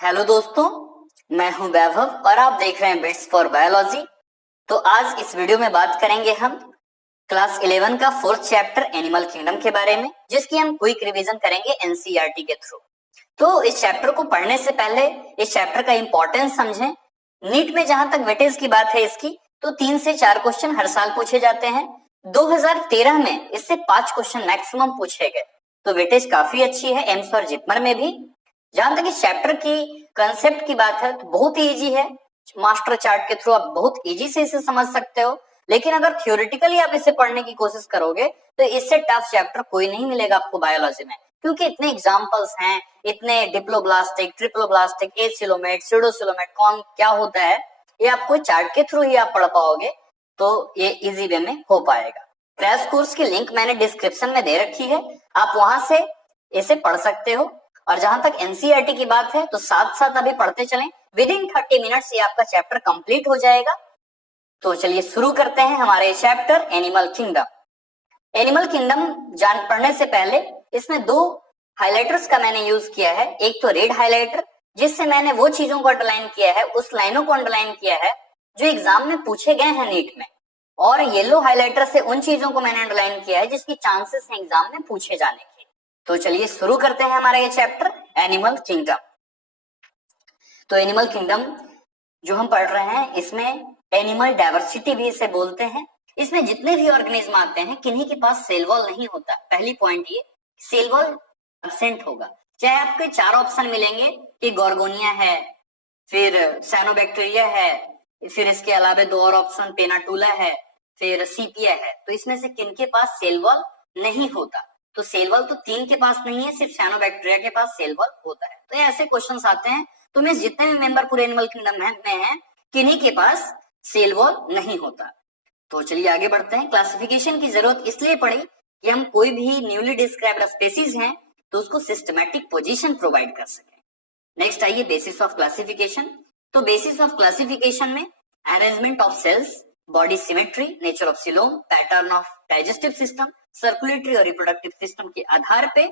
Hello दोस्तों, मैं हूं वैभव और आप देख रहे हैं बिट्स फॉर बायोलॉजी। तो आज इस वीडियो में बात करेंगे हम क्लास 11 का फोर्थ चैप्टर एनिमल किंगडम के बारे में, जिसकी हम क्विक रिवीजन करेंगे एनसीईआरटी के थ्रू। तो इस चैप्टर को पढ़ने से पहले इस चैप्टर का इंपॉर्टेंस समझें। नीट में जहां तक वेटेज की बात है इसकी, तो 3 से 4 क्वेश्चन हर साल पूछे जाते हैं। 2013 में इससे 5 क्वेश्चन मैक्सिमम पूछे गए, तो वेटेज काफी अच्छी है एम्स और जिपमर में भी। जहां तक इस चैप्टर की कंसेप्ट की बात है तो बहुत ही इजी है। मास्टर चार्ट के थ्रू आप बहुत इजी से इसे समझ सकते हो, लेकिन अगर थ्योरेटिकली आप इसे पढ़ने की कोशिश करोगे तो इससे टफ चैप्टर कोई नहीं मिलेगा आपको बायोलॉजी में, क्योंकि इतने एग्जांपल्स हैं, इतने डिप्लोब्लास्टिक, ट्रिप्लोब्लास्टिक, एसिलोमेट, स्यूडोसिलोमेट, कौन क्या होता है, ये आपको चार्ट के थ्रू ही आप पढ़ पाओगे, तो ये इजी वे में हो पाएगा। क्रैश कोर्स की लिंक मैंने डिस्क्रिप्शन में दे रखी है, आप वहां से इसे पढ़ सकते हो। और जहां तक एनसीईआरटी की बात है तो साथ साथ अभी पढ़ते चलें, विद इन 30 मिनट्स ये आपका चैप्टर कंप्लीट हो जाएगा। तो चलिए शुरू करते हैं हमारे chapter animal kingdom. Animal kingdom जान पढ़ने से पहले इसमें 2 हाइलाइटर्स का मैंने यूज किया है। एक तो रेड हाइलाइटर, जिससे मैंने वो चीजों को अंडरलाइन किया है, उस लाइनों को अंडरलाइन किया है जो एग्जाम में पूछे गए हैं नीट में, और येलो हाइलाइटर से उन चीजों को मैंने अंडरलाइन किया है जिसकी चांसेस हैं एग्जाम में पूछे जाने के। तो चलिए शुरू करते हैं हमारा ये चैप्टर एनिमल किंगडम। तो एनिमल किंगडम जो हम पढ़ रहे हैं इसमें एनिमल डाइवर्सिटी भी इसे बोलते हैं। इसमें जितने भी ऑर्गेनिज्म आते हैं किन्हीं के पास सेल वॉल नहीं होता। पहली पॉइंट ये, सेल वॉल एब्सेंट होगा। चाहे आपके 4 ऑप्शन मिलेंगे कि गॉर्गोनिया है, फिर साइनोबैक्टीरिया है, फिर इसके अलावा 2 और ऑप्शन पेनाटूला है, फिर सीपिया है, तो इसमें से किनके पास सेल वॉल नहीं होता? तो सेल वॉल तो 3 के पास नहीं है, सिर्फ साइनोबैक्टीरिया के पास सेल वॉल होता है। तो ऐसे क्वेश्चंस आते हैं। तो मैं जितने भी मेंबर पूरे एनिमल किंगडम में हैं, किन्हीं के पास सेल वॉल नहीं होता। तो चलिए आगे बढ़ते हैं। क्लासिफिकेशन की जरूरत इसलिए पड़ी कि हम कोई भी न्यूली डिस्क्राइब्ड स्पीसीज हैं तो उसको सिस्टमैटिक पोजीशन प्रोवाइड कर सके। नेक्स्ट आइए बेसिस ऑफ क्लासिफिकेशन। तो बेसिस ऑफ क्लासिफिकेशन में arrangement of cells, body symmetry, nature of coelom, pattern of digestive system, circulatory और रिप्रोडक्टिव सिस्टम के आधार पे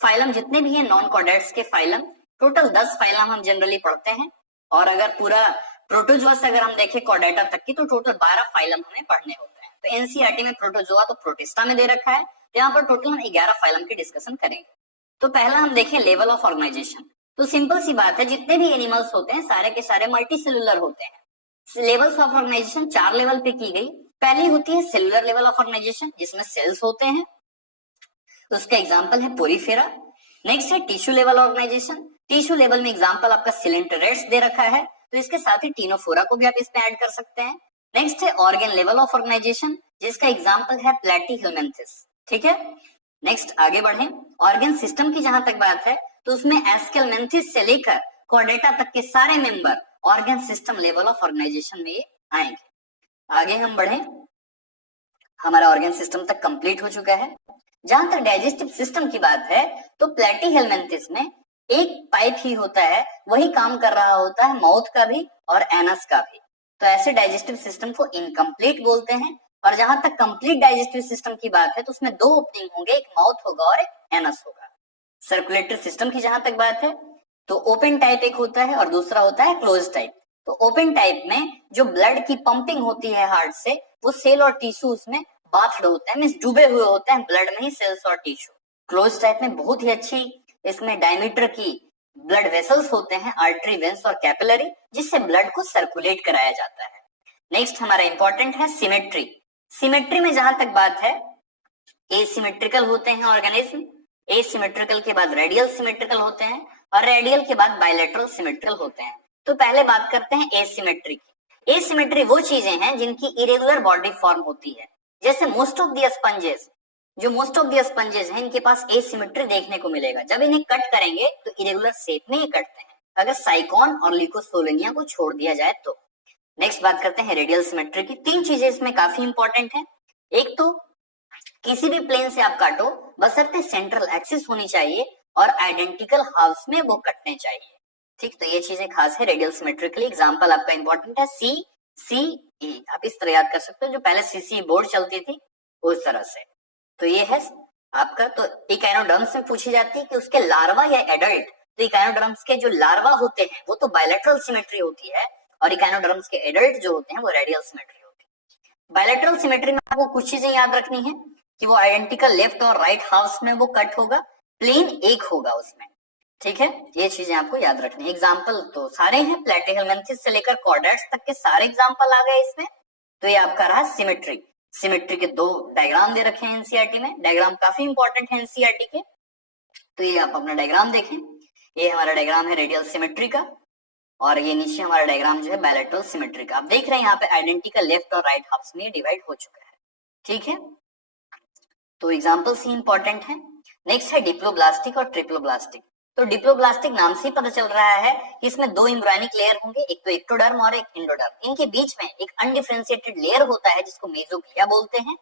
फाइलम जितने भी हैं, नॉन कॉर्डेट्स के फाइलम, टोटल 10 फाइलम हम जनरली पढ़ते हैं। और अगर पूरा प्रोटोजोआ से अगर हम देखें कॉर्डेटा तक की, तो टोटल 12 फाइलम हमें पढ़ने होते हैं। तो एनसीईआरटी में प्रोटोजोआ तो प्रोटिस्टा में दे रखा है, तो यहाँ पर टोटल हम 11 फाइलम की डिस्कशन करेंगे। तो पहला हम देखें लेवल ऑफ ऑर्गेनाइजेशन। तो सिंपल सी बात है, जितने भी एनिमल्स होते हैं सारे के सारे मल्टी सेलुलर होते हैं। लेवल्स ऑफ ऑर्गेनाइजेशन 4 लेवल पे की गई। पहली होती है सेलुलर लेवल ऑफ ऑर्गेनाइजेशन, जिसमें सेल्स होते हैं, उसका एग्जांपल है पोरीफेरा। नेक्स्ट है tissue level organisation. Tissue level में एग्जांपल आपका सिलेंटरेट्स दे रखा है, तो इसके साथ ही टीनोफोरा को भी आप इसमें ऐड कर सकते हैं। नेक्स्ट है ऑर्गन लेवल ऑफ ऑर्गेनाइजेशन, जिसका एग्जांपल है प्लैटीहेलमिंथस। ठीक है, नेक्स्ट आगे बढ़े। ऑर्गन सिस्टम की जहां तक बात है तो उसमें एस्केलमेंथिस से लेकर कॉर्डेटा तक के सारे member organ system level of organisation में आएंगे। आगे हम बढ़े, हमारा ऑर्गन सिस्टम तक कंप्लीट हो चुका है। जहां तक डाइजेस्टिव सिस्टम की बात है तो प्लैटीहेलमिंथस में एक पाइप ही होता है, वही काम कर रहा होता है माउथ का भी और एनस का भी। तो ऐसे डाइजेस्टिव सिस्टम को इनकम्प्लीट बोलते हैं। और जहां तक कंप्लीट डाइजेस्टिव सिस्टम की बात है तो उसमें 2 ओपनिंग होंगे, एक माउथ होगा और एक एनस होगा। सर्कुलेटरी सिस्टम की जहां तक बात है तो ओपन टाइप एक होता है और दूसरा होता है क्लोज टाइप। तो ओपन टाइप में जो ब्लड की पंपिंग होती है हार्ट से, वो सेल और टिश्यू उसमें बाथड होते हैं, मींस डूबे हुए होते हैं ब्लड में ही सेल्स और टिश्यू। क्लोज टाइप में बहुत ही अच्छी इसमें डायमीटर की ब्लड वेसल्स होते हैं, आर्टरी, वेन्स और कैपिलरी, जिससे ब्लड को सर्कुलेट कराया जाता है। नेक्स्ट हमारा इंपॉर्टेंट है सिमेट्री। सिमेट्री में जहां तक बात है, एसिमेट्रिकल होते हैं ऑर्गेनिज्म, एसिमेट्रिकल के बाद रेडियल सिमेट्रिकल होते हैं, और रेडियल के बाद बायलैटरल सिमेट्रिकल होते हैं। तो पहले बात करते हैं एसिमेट्री की। एसिमेट्री वो चीजें हैं जिनकी इरेगुलर बॉडी फॉर्म होती है, जैसे मोस्ट ऑफ द स्पंजेस, जो मोस्ट ऑफ द स्पंजेस हैं इनके पास एसिमेट्री देखने को मिलेगा। जब इन्हें कट करेंगे तो इरेगुलर शेप में ही कटते हैं, अगर साइकोन और लिकोसोलेनिया को छोड़ दिया जाए तो। नेक्स्ट बात करते हैं रेडियल सिमेट्री की। 3 चीजें इसमें काफी इंपॉर्टेंट है। एक तो किसी भी प्लेन से आप काटो, बशर्ते सेंट्रल एक्सिस होनी चाहिए और आइडेंटिकल हाफ्स में वो कटने चाहिए। ठीक, तो ये चीजें खास है रेडियल सिमेट्री के लिए। एग्जांपल आपका इंपॉर्टेंट है CCE, आप इस तरह याद कर सकते हो, जो पहले CCE बोर्ड चलती थी उस तरह से। तो ये है आपका। तो इकाइनोडर्म्स में पूछी जाती है कि उसके लार्वा या एडल्ट तो इकाइनोडर्म्स के जो लार्वा होते हैं वो तो बायलैटरल सिमेट्री होती है, और इकाइनोडर्म्स के एडल्ट जो होते हैं वो रेडियल सिमेट्री होती है। बायलैटरल सिमेट्री में आपको कुछ चीजें याद रखनी है कि वो आइडेंटिकल लेफ्ट और राइट हाफ्स में वो कट होगा, प्लेन एक होगा उसमें, ठीक है। ये चीजें आपको याद रखनी है। एग्जाम्पल तो सारे हैं, प्लेटिहेलमिन्थेस से लेकर कॉर्डेट्स तक के सारे एग्जाम्पल आ गए इसमें। तो ये आपका रहा सिमेट्री। सिमेट्री के दो डायग्राम दे रखे हैं एनसीईआरटी में, डायग्राम काफी इंपॉर्टेंट है एनसीईआरटी के, तो ये आप अपना डायग्राम देखें। ये हमारा डायग्राम है रेडियल सिमेट्री का, और ये नीचे हमारा डायग्राम जो है बायलैटरल सिमेट्री का। आप देख रहे हैं यहाँ पे आइडेंटिकल लेफ्ट और राइट हाफ्स में डिवाइड हो चुका है, ठीक है। तो एग्जाम्पल्स ही इंपॉर्टेंट है। नेक्स्ट है डिप्लोब्लास्टिक और ट्रिप्लोब्लास्टिक। तो डिप्लोब्लास्टिक नाम से ही पता चल रहा है कि इसमें दो एम्ब्रियोनिक लेयर होंगे, एक तो एक्टोडर्म और एक एंडोडर्म। इनके बीच में एक अनडिफरेंशिएटेड लेयर होता है जिसको मेसोग्लिया बोलते हैं।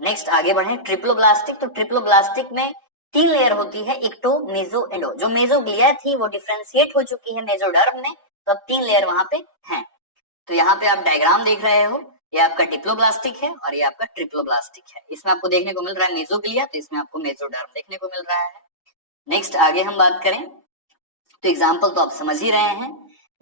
नेक्स्ट आगे बढ़े ट्रिप्लोब्लास्टिक। तो ट्रिप्लोब्लास्टिक में तीन लेयर होती है, एक्टो मेसो एंडो। जो मेसोग्लिया थी वो डिफरेंशिएट हो चुकी है मेसोडर्म में, तो अब तीन लेयर वहां पे हैं। तो यहाँ पे आप डायग्राम देख रहे हो, ये आपका डिप्लोब्लास्टिक है और ये आपका ट्रिप्लोब्लास्टिक है। इसमें आपको देखने को मिल रहा है मेसोग्लिया, तो इसमें आपको मेसोडर्म देखने को मिल रहा है। नेक्स्ट आगे हम बात करें तो एग्जाम्पल तो आप समझ ही रहे हैं।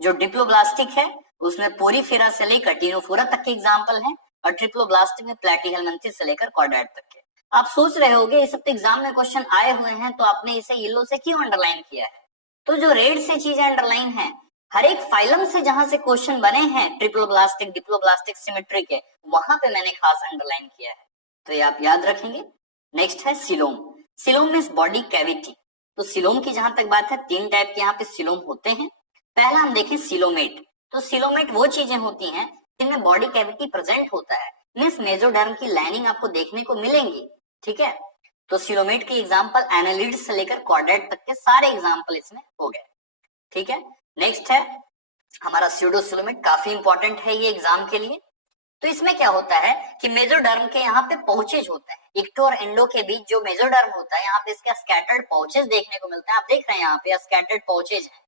जो डिप्लोब्लास्टिक है उसमें पोरीफेरा से लेकर टिनोफोरा तक के एग्जाम्पल हैं, और ट्रिप्लोब्लास्टिक में प्लैटिहेलमिन्थेस से लेकर कॉर्डेट तक के। आप सोच रहे होंगे ये सब तो एग्जाम में क्वेश्चन आए हुए हैं, तो आपने इसे येलो से क्यों अंडरलाइन किया है? तो जो रेड से चीजें अंडरलाइन है, हर एक फाइलम से जहां से क्वेश्चन बने हैं ट्रिप्लोब्लास्टिक, डिप्लोब्लास्टिक, सिमेट्री के, वहां पे मैंने खास अंडरलाइन किया है, तो ये आप याद रखेंगे। नेक्स्ट है coelom. Coelom means body cavity. तो सिलोम की जहां तक बात है, तीन टाइप के यहाँ पे सिलोम होते हैं। पहला हम देखें सिलोमेट। तो सिलोमेट वो चीजें होती हैं जिनमें बॉडी कैविटी प्रेजेंट होता है, मींस मेसोडर्म की लाइनिंग आपको देखने को मिलेंगी, ठीक है। तो सिलोमेट की एग्जांपल एनालिड्स से लेकर कॉर्डेट तक के सारे एग्जांपल इसमें हो गए, ठीक है। नेक्स्ट है हमारा स्यूडोसिलोमेट, काफी इंपॉर्टेंट है ये एग्जाम के लिए। तो इसमें क्या होता है कि मेसोडर्म के यहाँ पे पाउचेज होते हैं, एक्टो और एंडो के बीच जो मेसोडर्म होता है यहाँ पे इसके स्कैटर्ड पाउचेज देखने को मिलते हैं। आप देख रहे हैं यहाँ पे स्कैटर्ड पाउचेज हैं,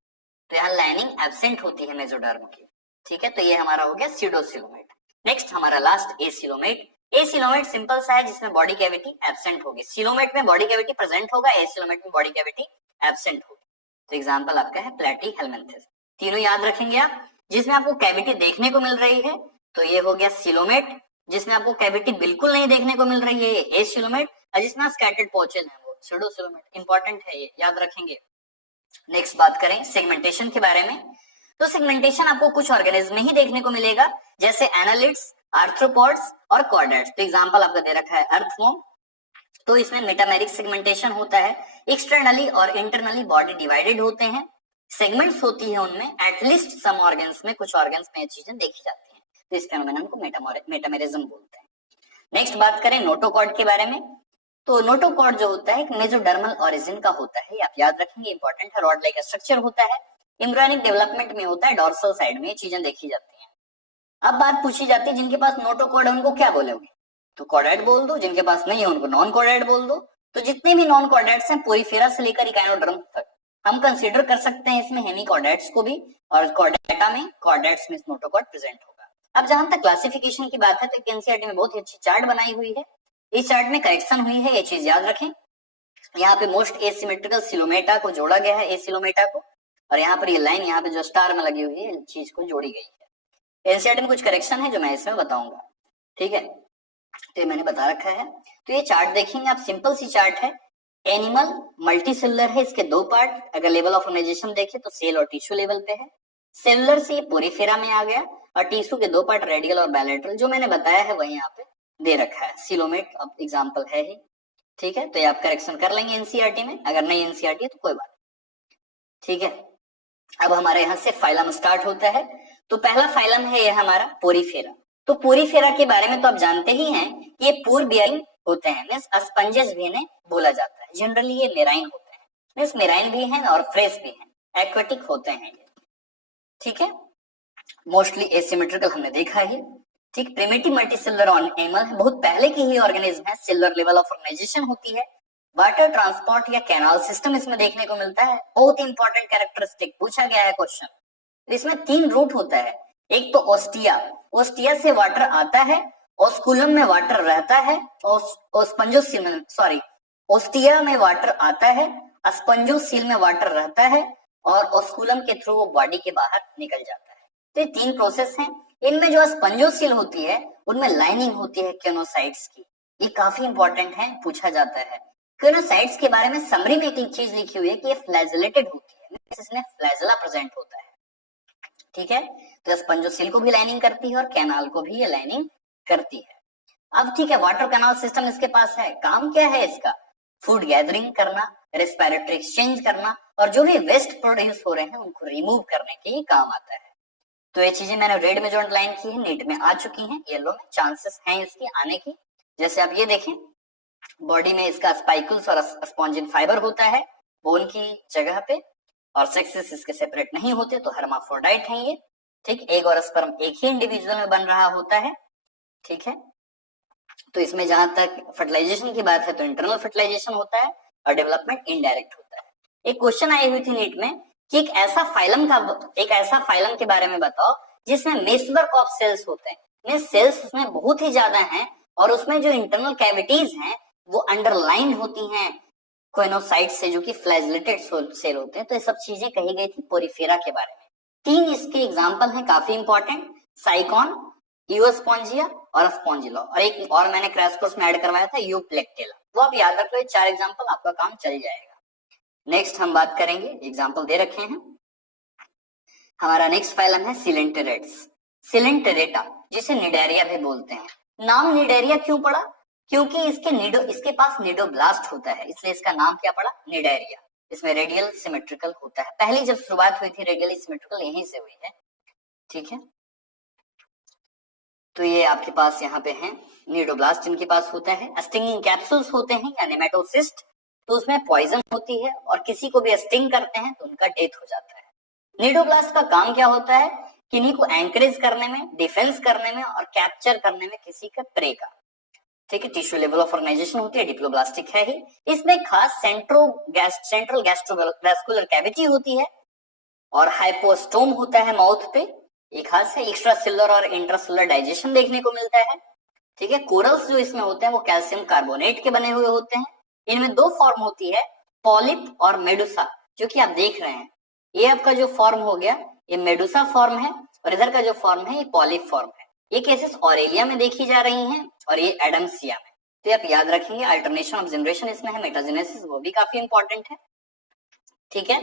तो यहाँ लाइनिंग एब्सेंट होती है मेसोडर्म की, ठीक है। तो ये हमारा हो गया स्यूडोसिलोमेट। नेक्स्ट हमारा लास्ट एसिलोमेट। एसिलोमेट सिंपल सा है जिसमें बॉडी कैविटी एब्सेंट होगी। सिलोमेट में बॉडी कैविटी प्रेजेंट होगा, एसिलोमेट में बॉडी कैविटी एब्सेंट होगी। तो एग्जांपल आपका है प्लैटिहेलमिन्थेस। तीनों याद रखेंगे आप। जिसमें आपको कैविटी देखने को मिल रही है तो ये हो गया सिलोमेट, जिसमें आपको कैविटी बिल्कुल नहीं देखने को मिल रही है ये एसिलोमेट, और जिसमें स्कैटर्ड पाउचेज हैं वो स्यूडोसिलोमेट। इंपॉर्टेंट है ये, याद रखेंगे। नेक्स्ट बात करें सेगमेंटेशन के बारे में। तो सेगमेंटेशन आपको कुछ ऑर्गेनिज्म में ही देखने को मिलेगा, जैसे एनालिड्स, आर्थ्रोपॉड्स और कॉर्डेट्स। तो एग्जांपल आपका दे रखा है अर्थवॉर्म। तो इसमें मेटामेरिक सेगमेंटेशन होता है, एक्सटर्नली और इंटरनली बॉडी डिवाइडेड होते हैं, सेगमेंट्स होती है उनमें, एटलीस्ट सम ऑर्गन्स में, कुछ ऑर्गन्स में ये चीजें देखी जाती हैं। तो इस फेनोमेनन को मेटामेरिज्म बोलते हैं। नेक्स्ट बात करें नोटोकॉर्ड के बारे में। तो नोटोकॉर्ड जो होता है एक मेसोडर्मल ओरिजिन का होता है, आप याद रखेंगे, इंपॉर्टेंट है। रॉड लाइक स्ट्रक्चर होता है, एम्ब्रियोनिक डेवलपमेंट में होता है, डॉर्सल साइड में ये चीजें देखी जाती हैं। अब बात पूछी जाती है जिनके पास नोटोकॉर्ड है उनको क्या बोलोगे? तो कॉर्डेट बोल दो, जिनके पास नहीं है उनको नॉन कॉर्डेट बोल दो। तो जितने भी नॉन कॉर्डेट्स हैं पोरीफेरा से लेकर इकाइनोडर्म तक हम कंसीडर कर सकते हैं इसमें हेमिकॉर्डेट्स को भी, और कॉर्डेटा में कॉर्डेट्स में नोटोकॉर्ड प्रेजेंट होगा। अब जहां तक क्लासिफिकेशन की बात है तो एनसीईआरटी में बहुत ही अच्छी चार्ट बनाई हुई है। इस चार्ट में करेक्शन हुई है, ये चीज याद रखें। यहाँ पे मोस्ट एसिमेट्रिकल सिलोमेटा को जोड़ा गया है, एसिलोमेटा को, और यहाँ पर ये लाइन यहाँ पे जो स्टार में लगी हुई है चीज को जोड़ी गई है। एनसीईआरटी में कुछ करेक्शन है जो मैं इसमें बताऊंगा, ठीक है। तो ये मैंने बता रखा है। तो ये चार्ट देखेंगे आप, सिंपल सी चार्ट है। एनिमल मल्टी सेलुलर है, इसके दो पार्ट, अगर लेवल ऑफ ऑर्गेनाइजेशन देखें तो सेल और टिश्यू लेवल पे है। सेलुलर से पोरीफेरा में आ गया, और टिश्यू के दो पार्ट रेडियल और बायलैटरल, जो मैंने बताया है वही यहाँ पे दे रखा है। सिलोमेट अब एग्जांपल है ही, ठीक है। तो ये आप करेक्शन कर लेंगे एनसीईआरटी में, अगर नहीं एनसीईआरटी है तो कोई बात, ठीक है। अब हमारे यहाँ से फाइलम स्टार्ट होता है। तो पहला फाइलम है ये हमारा पोरीफेरा। तो पोरीफेरा के बारे में तो आप जानते ही हैं, ये पोर बियरिंग होते हैं, मींस स्पंजेस भी इन्हें बोला जाता है। जनरली ये मेराइन होते हैं, मींस मेराइन भी हैं और फ्रेश भी हैं, एक्वेटिक होते हैं ये, ठीक है। मोस्टली एसिमेट्रिकल हमने देखा है, ठीक। प्रिमिटिव मल्टीसेलुलर एनिमल है, बहुत पहले की ही ऑर्गेनिज्म है, सेलुलर लेवल ऑफ ऑर्गेनाइजेशन होती है, वाटर ट्रांसपोर्ट या कैनाल सिस्टम इसमें देखने को मिलता है। बहुत इंपॉर्टेंट कैरेक्टरिस्टिक पूछा गया है क्वेश्चन। इसमें तीन रूट होता है, एक तो ओस्टिया, ओस्टिया से वाटर आता है, ओस्कुलम में वाटर रहता है, ओस्टिया में वाटर आता है, स्पंजोसील में वाटर रहता है और ऑस्कुलम के थ्रू वो बॉडी के बाहर निकल जाता है। तो ये 3 प्रोसेस हैं। इनमें जो स्पंजोसील होती है उनमें लाइनिंग होती है क्योनोसाइट्स की। ये काफी इंपॉर्टेंट है, पूछा जाता है। क्योनोसाइट्स के बारे में समरी में एक चीज लिखी हुई है कि ये फ्लैजेलेटेड होती है, इसमें फ्लैजेला प्रेजेंट होता है। ठीक है, तो स्पंजोसील को भी लाइनिंग करती है और कैनाल को भी ये लाइनिंग करती है। अब ठीक है, वाटर कैनाल सिस्टम इसके पास है। काम क्या है इसका? फूड गैदरिंग करना, रेस्पिरेटरी एक्सचेंज करना और जो भी वेस्ट प्रोड्यूस हो रहे हैं उनको रिमूव करने के लिए काम आता है। तो ये चीजें मैंने रेड में जो अंडरलाइन की है नीट में आ चुकी हैं, येलो में चांसेस हैं इसकी आने की। जैसे आप ये देखें, बॉडी में इसका स्पाइकल्स और स्पॉन्जिन फाइबर होता है बोन की जगह पे, और सेक्सेस इसके सेपरेट नहीं होते, तो हर्माफ्रोडाइट है ये। ठीक, एग और स्पर्म एक ही इंडिविजुअल में बन रहा होता है। ठीक है, तो इसमें जहां तक फर्टिलाइजेशन की बात है तो इंटरनल फर्टिलाइजेशन होता है और डेवलपमेंट इनडायरेक्ट होता है। एक क्वेश्चन आई हुई थी नीट में कि एक ऐसा फाइलम के बारे में बताओ जिसमें मेसवर्क ऑफ सेल्स होते हैं, सेल्स उसमें बहुत ही ज्यादा हैं और उसमें जो इंटरनल कैविटीज हैं वो अंडरलाइन होती हैं कोइनोसाइट से, जो कि फ्लैजेलेटेड सेल होते हैं। तो ये सब चीजें कही गई थी पोरिफेरा के बारे में। 3 इसके एग्जाम्पल हैं काफी इंपॉर्टेंट, साइकॉन, यूस्पोंजिया और स्पॉन्जिला, और एक और मैंने क्रैश कोर्स में ऐड करवाया था यूप्लेक्टेला। वो आप याद रख लो, 4 एग्जाम्पल, आपका काम चल जाएगा। नेक्स्ट हम बात करेंगे, एग्जाम्पल दे रखे हैं। हमारा नेक्स्ट फाइलम है सिलेंटेरेट्स, सिलेंटेरेटा, जिसे निडेरिया भी बोलते हैं। नाम निडेरिया क्यों पड़ा? क्योंकि इसके पास निडोब्लास्ट होता है, इसलिए इसका नाम क्या पड़ा? निडेरिया। इसमें रेडियल सिमेट्रिकल होता है। पहली जब शुरुआत हुई थी रेडियल सिमेट्रिकल यहीं से हुई है। ठीक है, तो ये आपके पास यहाँ पे है निडोब्लास्ट, जिनके पास होता है। स्टिंगिंग कैप्सूल्स होते हैं या नेमेटोसिस्ट, तो उसमें पॉइजन होती है और किसी को भी स्टिंग करते हैं तो उनका डेथ हो जाता है। निडोब्लास्ट का काम क्या होता है? किन्हीं को एंकरेज करने में, डिफेंस करने में और कैप्चर करने में किसी का प्रे का। ठीक है, टिश्यू लेवल ऑफ ऑर्गेनाइजेशन होती है, डिप्लोब्लास्टिक है ही। इसमें खास सेंट्रल गैस्ट्रोवैस्कुलर कैविटी होती है और हाइपोस्टोम होता है माउथ पे, एक खास है। एक्स्ट्रा सेलुलर और इंट्रासेलुलर डाइजेशन देखने को मिलता है। ठीक है, कोरल्स जो इसमें होते हैं वो कैल्शियम कार्बोनेट के बने हुए होते हैं। इनमें 2 फॉर्म होती है, पॉलिप और मेडुसा, जो कि आप देख रहे हैं। ये आपका जो फॉर्म हो गया ये मेडुसा फॉर्म है और इधर का जो फॉर्म है ये पॉलिप फॉर्म है। ये केसेस ऑरेलिया में देखी जा रही हैं और ये एडम्सिया में। तो आप याद रखेंगे, अल्टरनेशन ऑफ जनरेशन इसमें है, मेटाजेनेसिस वो भी काफी इंपॉर्टेंट है। ठीक है,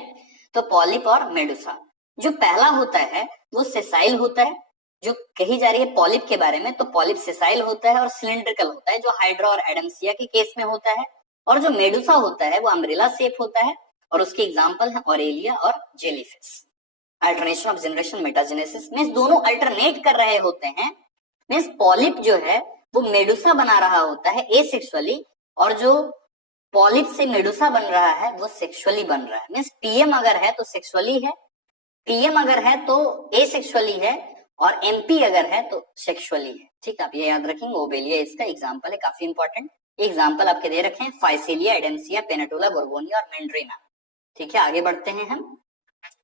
तो पॉलिप और मेडुसा। जो पहला होता है वो सेसाइल होता है, जो कही जा रही है पॉलिप के बारे में, तो पॉलिप सेसाइल होता है और सिलिंड्रिकल होता है, जो हाइड्रा और एडम्सिया के केस में होता है। और जो मेडुसा होता है वो अम्ब्रेला शेप होता है और उसके एग्जांपल है ऑरेलिया और jellyfish. Alternation of generation, metagenesis means दोनों अल्टरनेट कर रहे होते हैं। मींस पॉलिप जो है वो मेडुसा बना रहा होता है एसेक्सुअली, और जो पॉलिप से मेडुसा बन रहा है वो सेक्सुअली बन रहा है। मींस पीएम अगर है तो सेक्सुअली है, पीएम अगर है तो एसेक्सुअली है, और एमपी अगर है तो सेक्सुअली है। ठीक, आप ये याद रखेंगे। ओबेलिया इसका एग्जांपल है, काफी इंपॉर्टेंट। एग्जांपल आपके दे रखे हैं, फाइसेलिया, एडेम्सिया, पेनेटोला, गोर्गोनिया और मेंड्रीना। ठीक है, आगे बढ़ते हैं हम।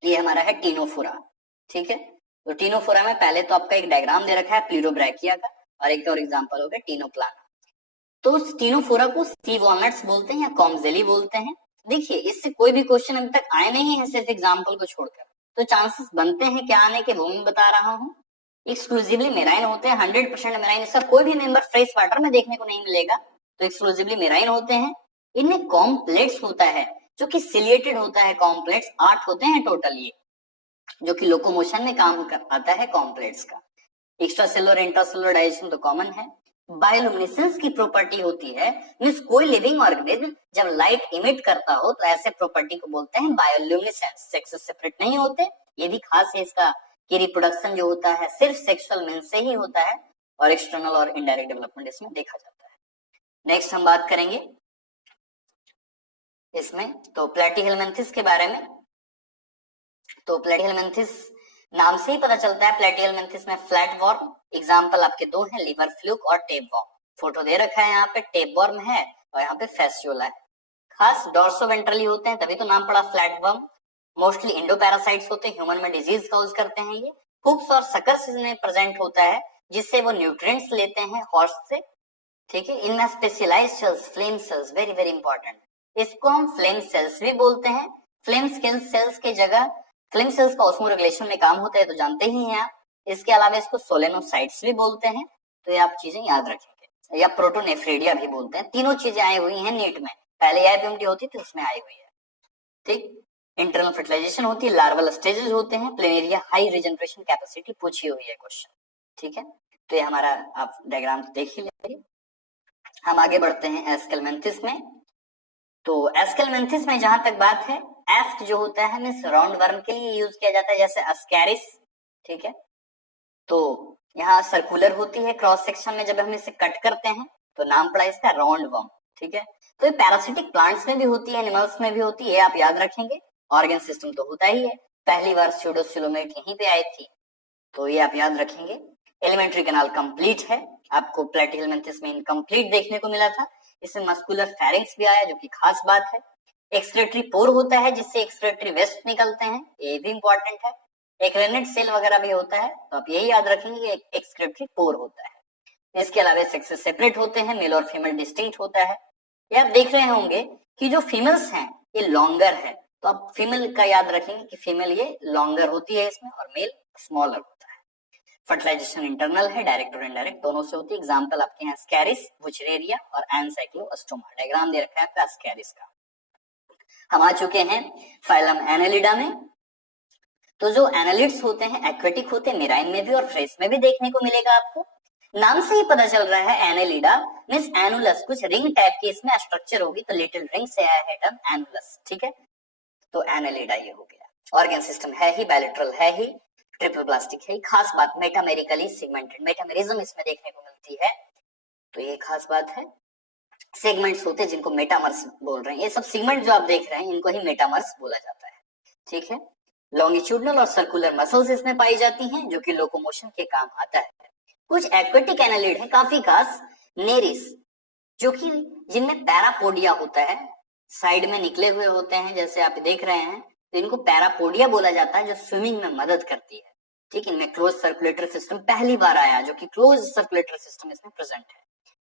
ये हमारा है टीनोफोरा। ठीक है, तो टीनोफोरा में पहले तो आपका एक डायग्राम दे रखा है प्लीरोब्रैकिया का, और एक और एग्जांपल हो गया टीनोप्लाना। तो टीनोफोरा को सी वॉलनट्स बोलते हैं या कॉम्जेली बोलते हैं। देखिए, इससे कोई भी क्वेश्चन अभी तक आए नहीं है सिर्फ एग्जाम्पल को छोड़कर, तो चांसेस बनते हैं क्या आने के वो मैं बता रहा हूँ। एक्सक्लूसिवली मेराइन होते हैं, 100% मेराइन। इसका कोई भी मेंबर फ्रेश वाटर में देखने को नहीं मिलेगा, तो एक्सक्लूसिवली मेराइन होते हैं। इनमें कॉम्प्लेक्स होता है जो कि सिलिएटेड होता है। कॉम्प्लेक्स 8 होते हैं टोटल, ये जो कि लोकोमोशन में काम कर आता है कॉम्प्लेक्स का। एक्स्ट्रा सेलुलर इंट्रासेलुलर डाइजेशन तो कॉमन है। बायोल्यूमिनेसेंस की प्रॉपर्टी होती है, मींस कोई लिविंग ऑर्गेनिज्म जब लाइट इमिट करता हो तो ऐसे प्रॉपर्टी को बोलते हैं बायोल्यूमिनेसेंस। सेक्सेस सेपरेट नहीं होते, ये भी खास है इसका कि रिप्रोडक्शन जो होता है सिर्फ सेक्सुअल मींस से ही होता है, और एक्सटर्नल और इनडायरेक्ट डेवलपमेंट इसमें देखा जाता है। नेक्स्ट हम बात करेंगे इसमें तो प्लेटीहेलमिन्थिस के बारे में। तो प्लेटीहेलमिन्थिस नाम से ही पता चलता है, प्लेटीहेलमिन्थिस में फ्लैट वर्म। एग्जांपल आपके 2 हैं, लिवर फ्लूक और टेप वर्म। फोटो दे रखा है यहाँ पे, टेप वर्म है और यहाँ पे फैसियोला है। खास डॉर्सोवेंट्रली होते हैं, तभी तो नाम पड़ा फ्लैट वर्म। मोस्टली इंडोपैरासाइट्स होते हैं, ह्यूमन में डिजीज कॉज करते हैं ये। हुक्स और सकर्स में प्रेजेंट होता है, जिससे वो न्यूट्रिएंट्स लेते हैं हॉर्स से। ठीक है, इनमें specialised cells, flame cells, very very important, इसको हम फ्लेम सेल्स भी बोलते हैं। फ्लेम सेल्स के जगह फ्लेम सेल्स का ऑस्मो रेगुलेशन में काम होता है तो जानते ही हैं आप। इसके अलावा इसको सोलेनोसाइट्स भी बोलते हैं, तो ये आप चीजें याद रखेंगे, या प्रोटोनेफ्रेडिया भी बोलते हैं। तीनों चीजें आई हुई हैं नीट में, पहले आईपीएमटी होती थी उसमें आई हुई है। ठीक, इंटरनल फर्टिलाइजेशन होती है, लार्वल स्टेजेस होते हैं, प्लेनेरिया हाई रिजनरेशन कैपेसिटी पूछी हुई है क्वेश्चन। ठीक है, तो ये हमारा आप डायग्राम देख ही लेंगे। हम आगे बढ़ते हैं एस्केलमेंथिस में। तो एस्केलमेंथिस में जहां तक बात है, एस्ट जो होता है मींस राउंड वर्म के लिए यूज किया जाता है, जैसे अस्कैरिस। ठीक है, तो यहाँ सर्कुलर होती है क्रॉस सेक्शन में, जब हम इसे कट करते हैं तो नाम पड़ा इसका राउंड वर्म। ठीक है, तो ये पैरासिटिक प्लांट्स में भी होती है, एनिमल्स में भी होती है, आप याद रखेंगे। ऑर्गन सिस्टम तो होता ही है, पहली बार स्यूडोसिलोमेट यहीं पे आई थी, तो ये आप याद रखेंगे। एलिमेंट्री कैनाल कंप्लीट है, आपको प्लेटिहेलमिन्थस में इनकम्प्लीट देखने को मिला था। इसमें मस्कुलर फेरिंक्स भी आया, जो कि खास बात है। एक्सक्रेटरी पोर होता है जिससे एक्सक्रेटरी वेस्ट निकलते हैं, ये भी इंपॉर्टेंट है। एक रेनेट सेल वगैरह भी होता है, तो आप यही याद रखेंगे कि एक्सक्रेटरी पोर होता है। इसके अलावा सेक्सेस सेपरेट होते हैं, मेल और फीमेल डिस्टिंक्ट होता है। ये आप देख रहे होंगे कि जो फीमेल्स हैं ये लॉन्गर है, तो आप फीमेल का याद रखेंगे कि फीमेल ये लॉन्गर होती है इसमें, और मेल स्मॉलर होता है। फर्टिलाइजेशन इंटरनल है, डायरेक्ट और इनडायरेक्ट दोनों से होती है। एग्जांपल आपके यहाँ स्कैरिस, बुचरेरिया और एनसाइक्लोस्टोमा। डायग्राम दे रखा है आपका स्कैरिस का। हम आ चुके हैं फाइलम एनालिडा में। तो जो एनालिड्स होते हैं एक्वेटिक होते हैं, मेराइन में भी और फ्रेश में भी देखने को मिलेगा आपको। नाम से ही पता चल रहा है एनालिडा मींस एनुलस, कुछ रिंग टाइप की इसमें स्ट्रक्चर होगी, तो लिटिल रिंग से आया है टर्म एनुलस। ठीक है, तो एनालिडा ये हो गया। ऑर्गन सिस्टम है ही, बायलैटरल है ही, ट्रिपल प्लास्टिक है ही। खास बात मेटामेरिकली सेगमेंटेड, मेटामेरिज्म इसमें देखने को मिलती है, तो ये खास बात है। सेगमेंट्स होते हैं जिनको मेटामर्स बोल रहे हैं, ये सब सेगमेंट जो आप देख रहे हैं इनको ही मेटामर्स बोला जाता है। ठीक है, लॉन्गिट्यूडनल और सर्कुलर मसल्स इसमें पाई जाती हैं, जो कि लोकोमोशन के काम आता है। कुछ एक्वेटिक एनालिड है काफी खास, नेरिस, जो कि जिनमें पैरापोडिया होता है, साइड में निकले हुए होते हैं जैसे आप देख रहे हैं, तो इनको पैरापोडिया बोला जाता है, जो स्विमिंग में मदद करती है। ठीक, इनमें क्लोज सर्कुलेटरी सिस्टम पहली बार आया, जो कि क्लोज सर्कुलेटरी सिस्टम इसमें प्रेजेंट है।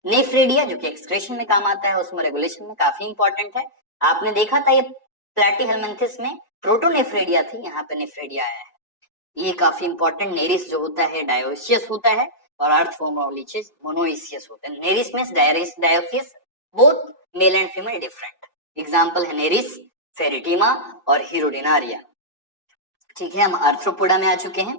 नेफ्रेडिया जो कि एक्सक्रेशन में काम आता है, उसमें रेगुलेशन में काफी इंपॉर्टेंट है। आपने देखा था ये प्लैटीहेलमिन्थस में प्रोटोनेफ्रेडिया थी, यहाँ पे नेफ्रेडिया आया है। ये काफी इंपॉर्टेंट। नेरिस जो होता है डायोसियस होता है, और अर्थोमोलिचेस मोनोइसियस होता है। नेरिस में dioecious, both male and female different. Example है नेरिस, फेरिटिमा और हिरोडिनारिया। ठीक है, हम आर्थ्रोपोडा में आ चुके हैं।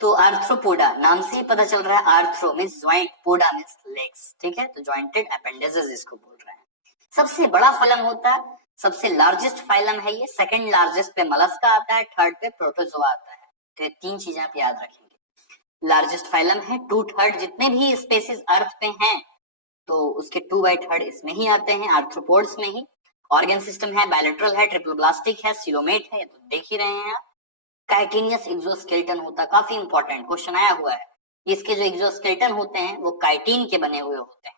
तो आर्थ्रोपोडा नाम से ही पता चल रहा है, आर्थ्रो मींस ज्वाइंट, पोडा मींस लेग्स। ठीक है, तो ज्वाइंटेड अपेंडेजेस इसको बोल रहे हैं। सबसे बड़ा फाइलम होता है, सबसे लार्जेस्ट फाइलम है ये। सेकंड लार्जेस्ट पे मलस्का आता है, थर्ड पे प्रोटोजोआ आता है। तो ये तीन चीजें आप याद रखेंगे। लार्जेस्ट फाइलम है, 2/3 जितने भी स्पेसीज अर्थ पे हैं तो उसके 2/3 इसमें ही आते हैं, आर्थ्रोपोड्स में ही। ऑर्गन सिस्टम है, बायलैटरल है, ट्रिपल ब्लास्टिक है, सिलोमेट है, तो देख ही रहे हैं आप। काइटिनियस एक्सोस्केलेटन होता है, काफी इंपॉर्टेंट क्वेश्चन आया हुआ है। इसके जो एक्सोस्केलेटन होते हैं वो काइटिन के बने हुए होते हैं।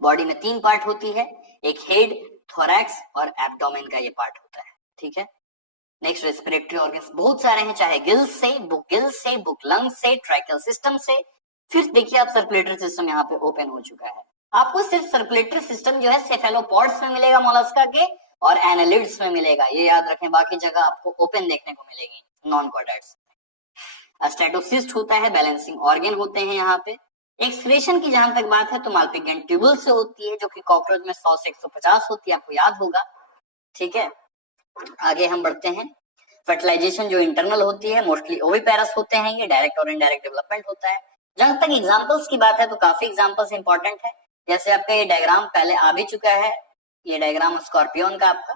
बॉडी में 3 पार्ट होती है, एक हेड, थोरैक्स और एब्डोमेन का ये पार्ट होता है। ठीक है, नेक्स्ट रेस्पिरेटरी ऑर्गन्स बहुत सारे हैं, चाहे गिल्स से, बुक लंग्स से, ट्रैकियल सिस्टम से। फिर देखिए आप सर्कुलेटरी सिस्टम यहाँ पे ओपन हो चुका है। आपको सिर्फ सर्कुलेटरी सिस्टम जो है सेफेलोपॉड्स में मिलेगा मोलस्का के, और एनालिड्स में मिलेगा, ये याद रखें। बाकी जगह आपको ओपन देखने को मिलेगी नॉन कॉर्डेट्स। स्टेटोसिस्ट होता है, बैलेंसिंग ऑर्गन होते हैं यहाँ पे। एक्सक्रीशन की जहां तक बात है तो माल्पिगेंट ट्यूबुल से होती है, जो कि कॉकरोच में 100 से 150 होती है, आपको याद होगा। ठीक है, आगे हम बढ़ते हैं। फर्टिलाइजेशन जो इंटरनल होती है, मोस्टली ओविपेरस होते हैं, ये डायरेक्ट और इनडायरेक्ट डेवलपमेंट होता है। जहां तक एग्जांपल्स की बात है तो काफी एग्जांपल्स इंपॉर्टेंट है, जैसे आपका ये डायग्राम पहले आ भी चुका है, ये डायग्राम स्कॉर्पियन का आपका।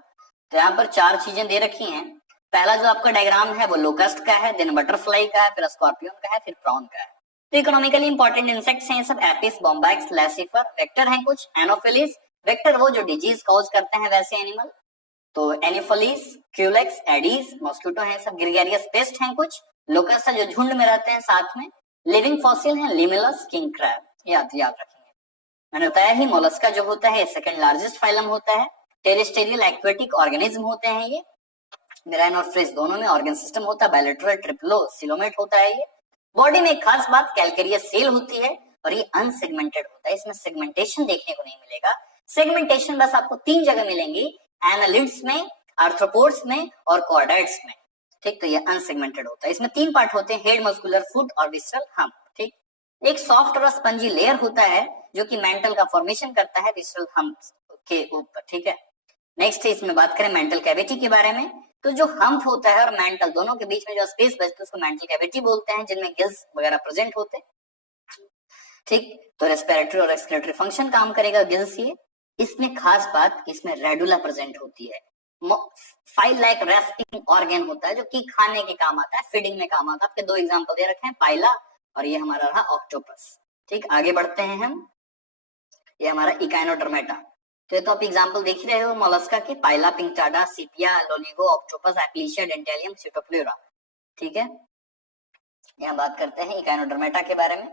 तो यहाँ पर 4 चीजें दे रखी हैं। पहला जो आपका डायग्राम है वो लोकस्ट का है, देन बटरफ्लाई का है, फिर स्कॉर्पियन का है, फिर प्रॉन का है। तो इकोनॉमिकली इंपॉर्टेंट इंसेक्ट्स हैं सब, एपिस, बॉम्बैक्स, लैसिफर। वेक्टर हैं कुछ, एनोफिलिस, वेक्टर वो जो डिजीज कॉज करते हैं वैसे एनिमल, तो एनिफोलिस, क्यूलेक्स, एडीज, मॉस्किटो हैं सब। ग्रेगेरियस पेस्ट हैं कुछ, लोकस्ट है जो झुंड में रहते हैं साथ में। लिविंग फॉसिल है, लिमिलस, किंग क्रैब, याद रखेंगे। मैंने बताया ही मोलस्का जो होता है सेकंड लार्जेस्ट फाइलम होता है। टेरेस्टेरियल एक्वेटिक ऑर्गेनिज्म होते हैं ये, मेराइन और फ्रेश दोनों में ऑर्गन सिस्टम होता है, बायलैटरल, ट्रिप्लो, सिलोमेट होता है ये। बॉडी में एक खास बात कैलकेरियस सेल होती है, और ये अनसेगमेंटेड होता है, इसमें सेगमेंटेशन देखने को नहीं मिलेगा। सेगमेंटेशन बस आपको 3 जगह मिलेंगी, एनालिड्स में, आर्थ्रोपोड्स में और कॉर्डेट्स में। ठीक, तो ये अनसेगमेंटेड होता है। इसमें 3 पार्ट होते हैं, हेड, मस्कुलर, फुट और विसरल हम्प। ठीक, एक सॉफ्ट और स्पंजी लेयर होता है जो कि मेंटल का फॉर्मेशन करता है विसरल हम्प के ऊपर। ठीक है, नेक्स्ट इसमें बात करें मेंटल कैविटी के बारे में, तो जो हम्प होता है और मेंटल दोनों के बीच में जो स्पेस बचता है उसको मेंटल कैविटी बोलते हैं, जिनमें गिल्स वगैरह प्रेजेंट होते हैं। ठीक, तो रेस्पिरेटरी और एक्सक्रेटरी फंक्शन काम करेगा गिल्स ये। इसमें खास बात, इसमें रेडुला प्रेजेंट होती है, फाइल लाइक रेस्टिंग ऑर्गन होता है जो कि खाने के काम आता है, फीडिंग में काम आता है। आपके 2 एग्जांपल दे रखे हैं, पाइला और ये हमारा रहा ऑक्टोपस। ठीक, आगे बढ़ते हैं हम, ये हमारा इकाइनोडर्मेटा। तो आप एग्जांपल देख रहे हो मोलस्का के, पाइला, पिंचाडा, सीपिया, लोनिगो, ऑक्टोपस, एप्लीशिया, डेंटेलियम, सिटोप्लूरा। ठीक है, यहाँ बात करते हैं इकाइनोडर्मेटा के बारे में।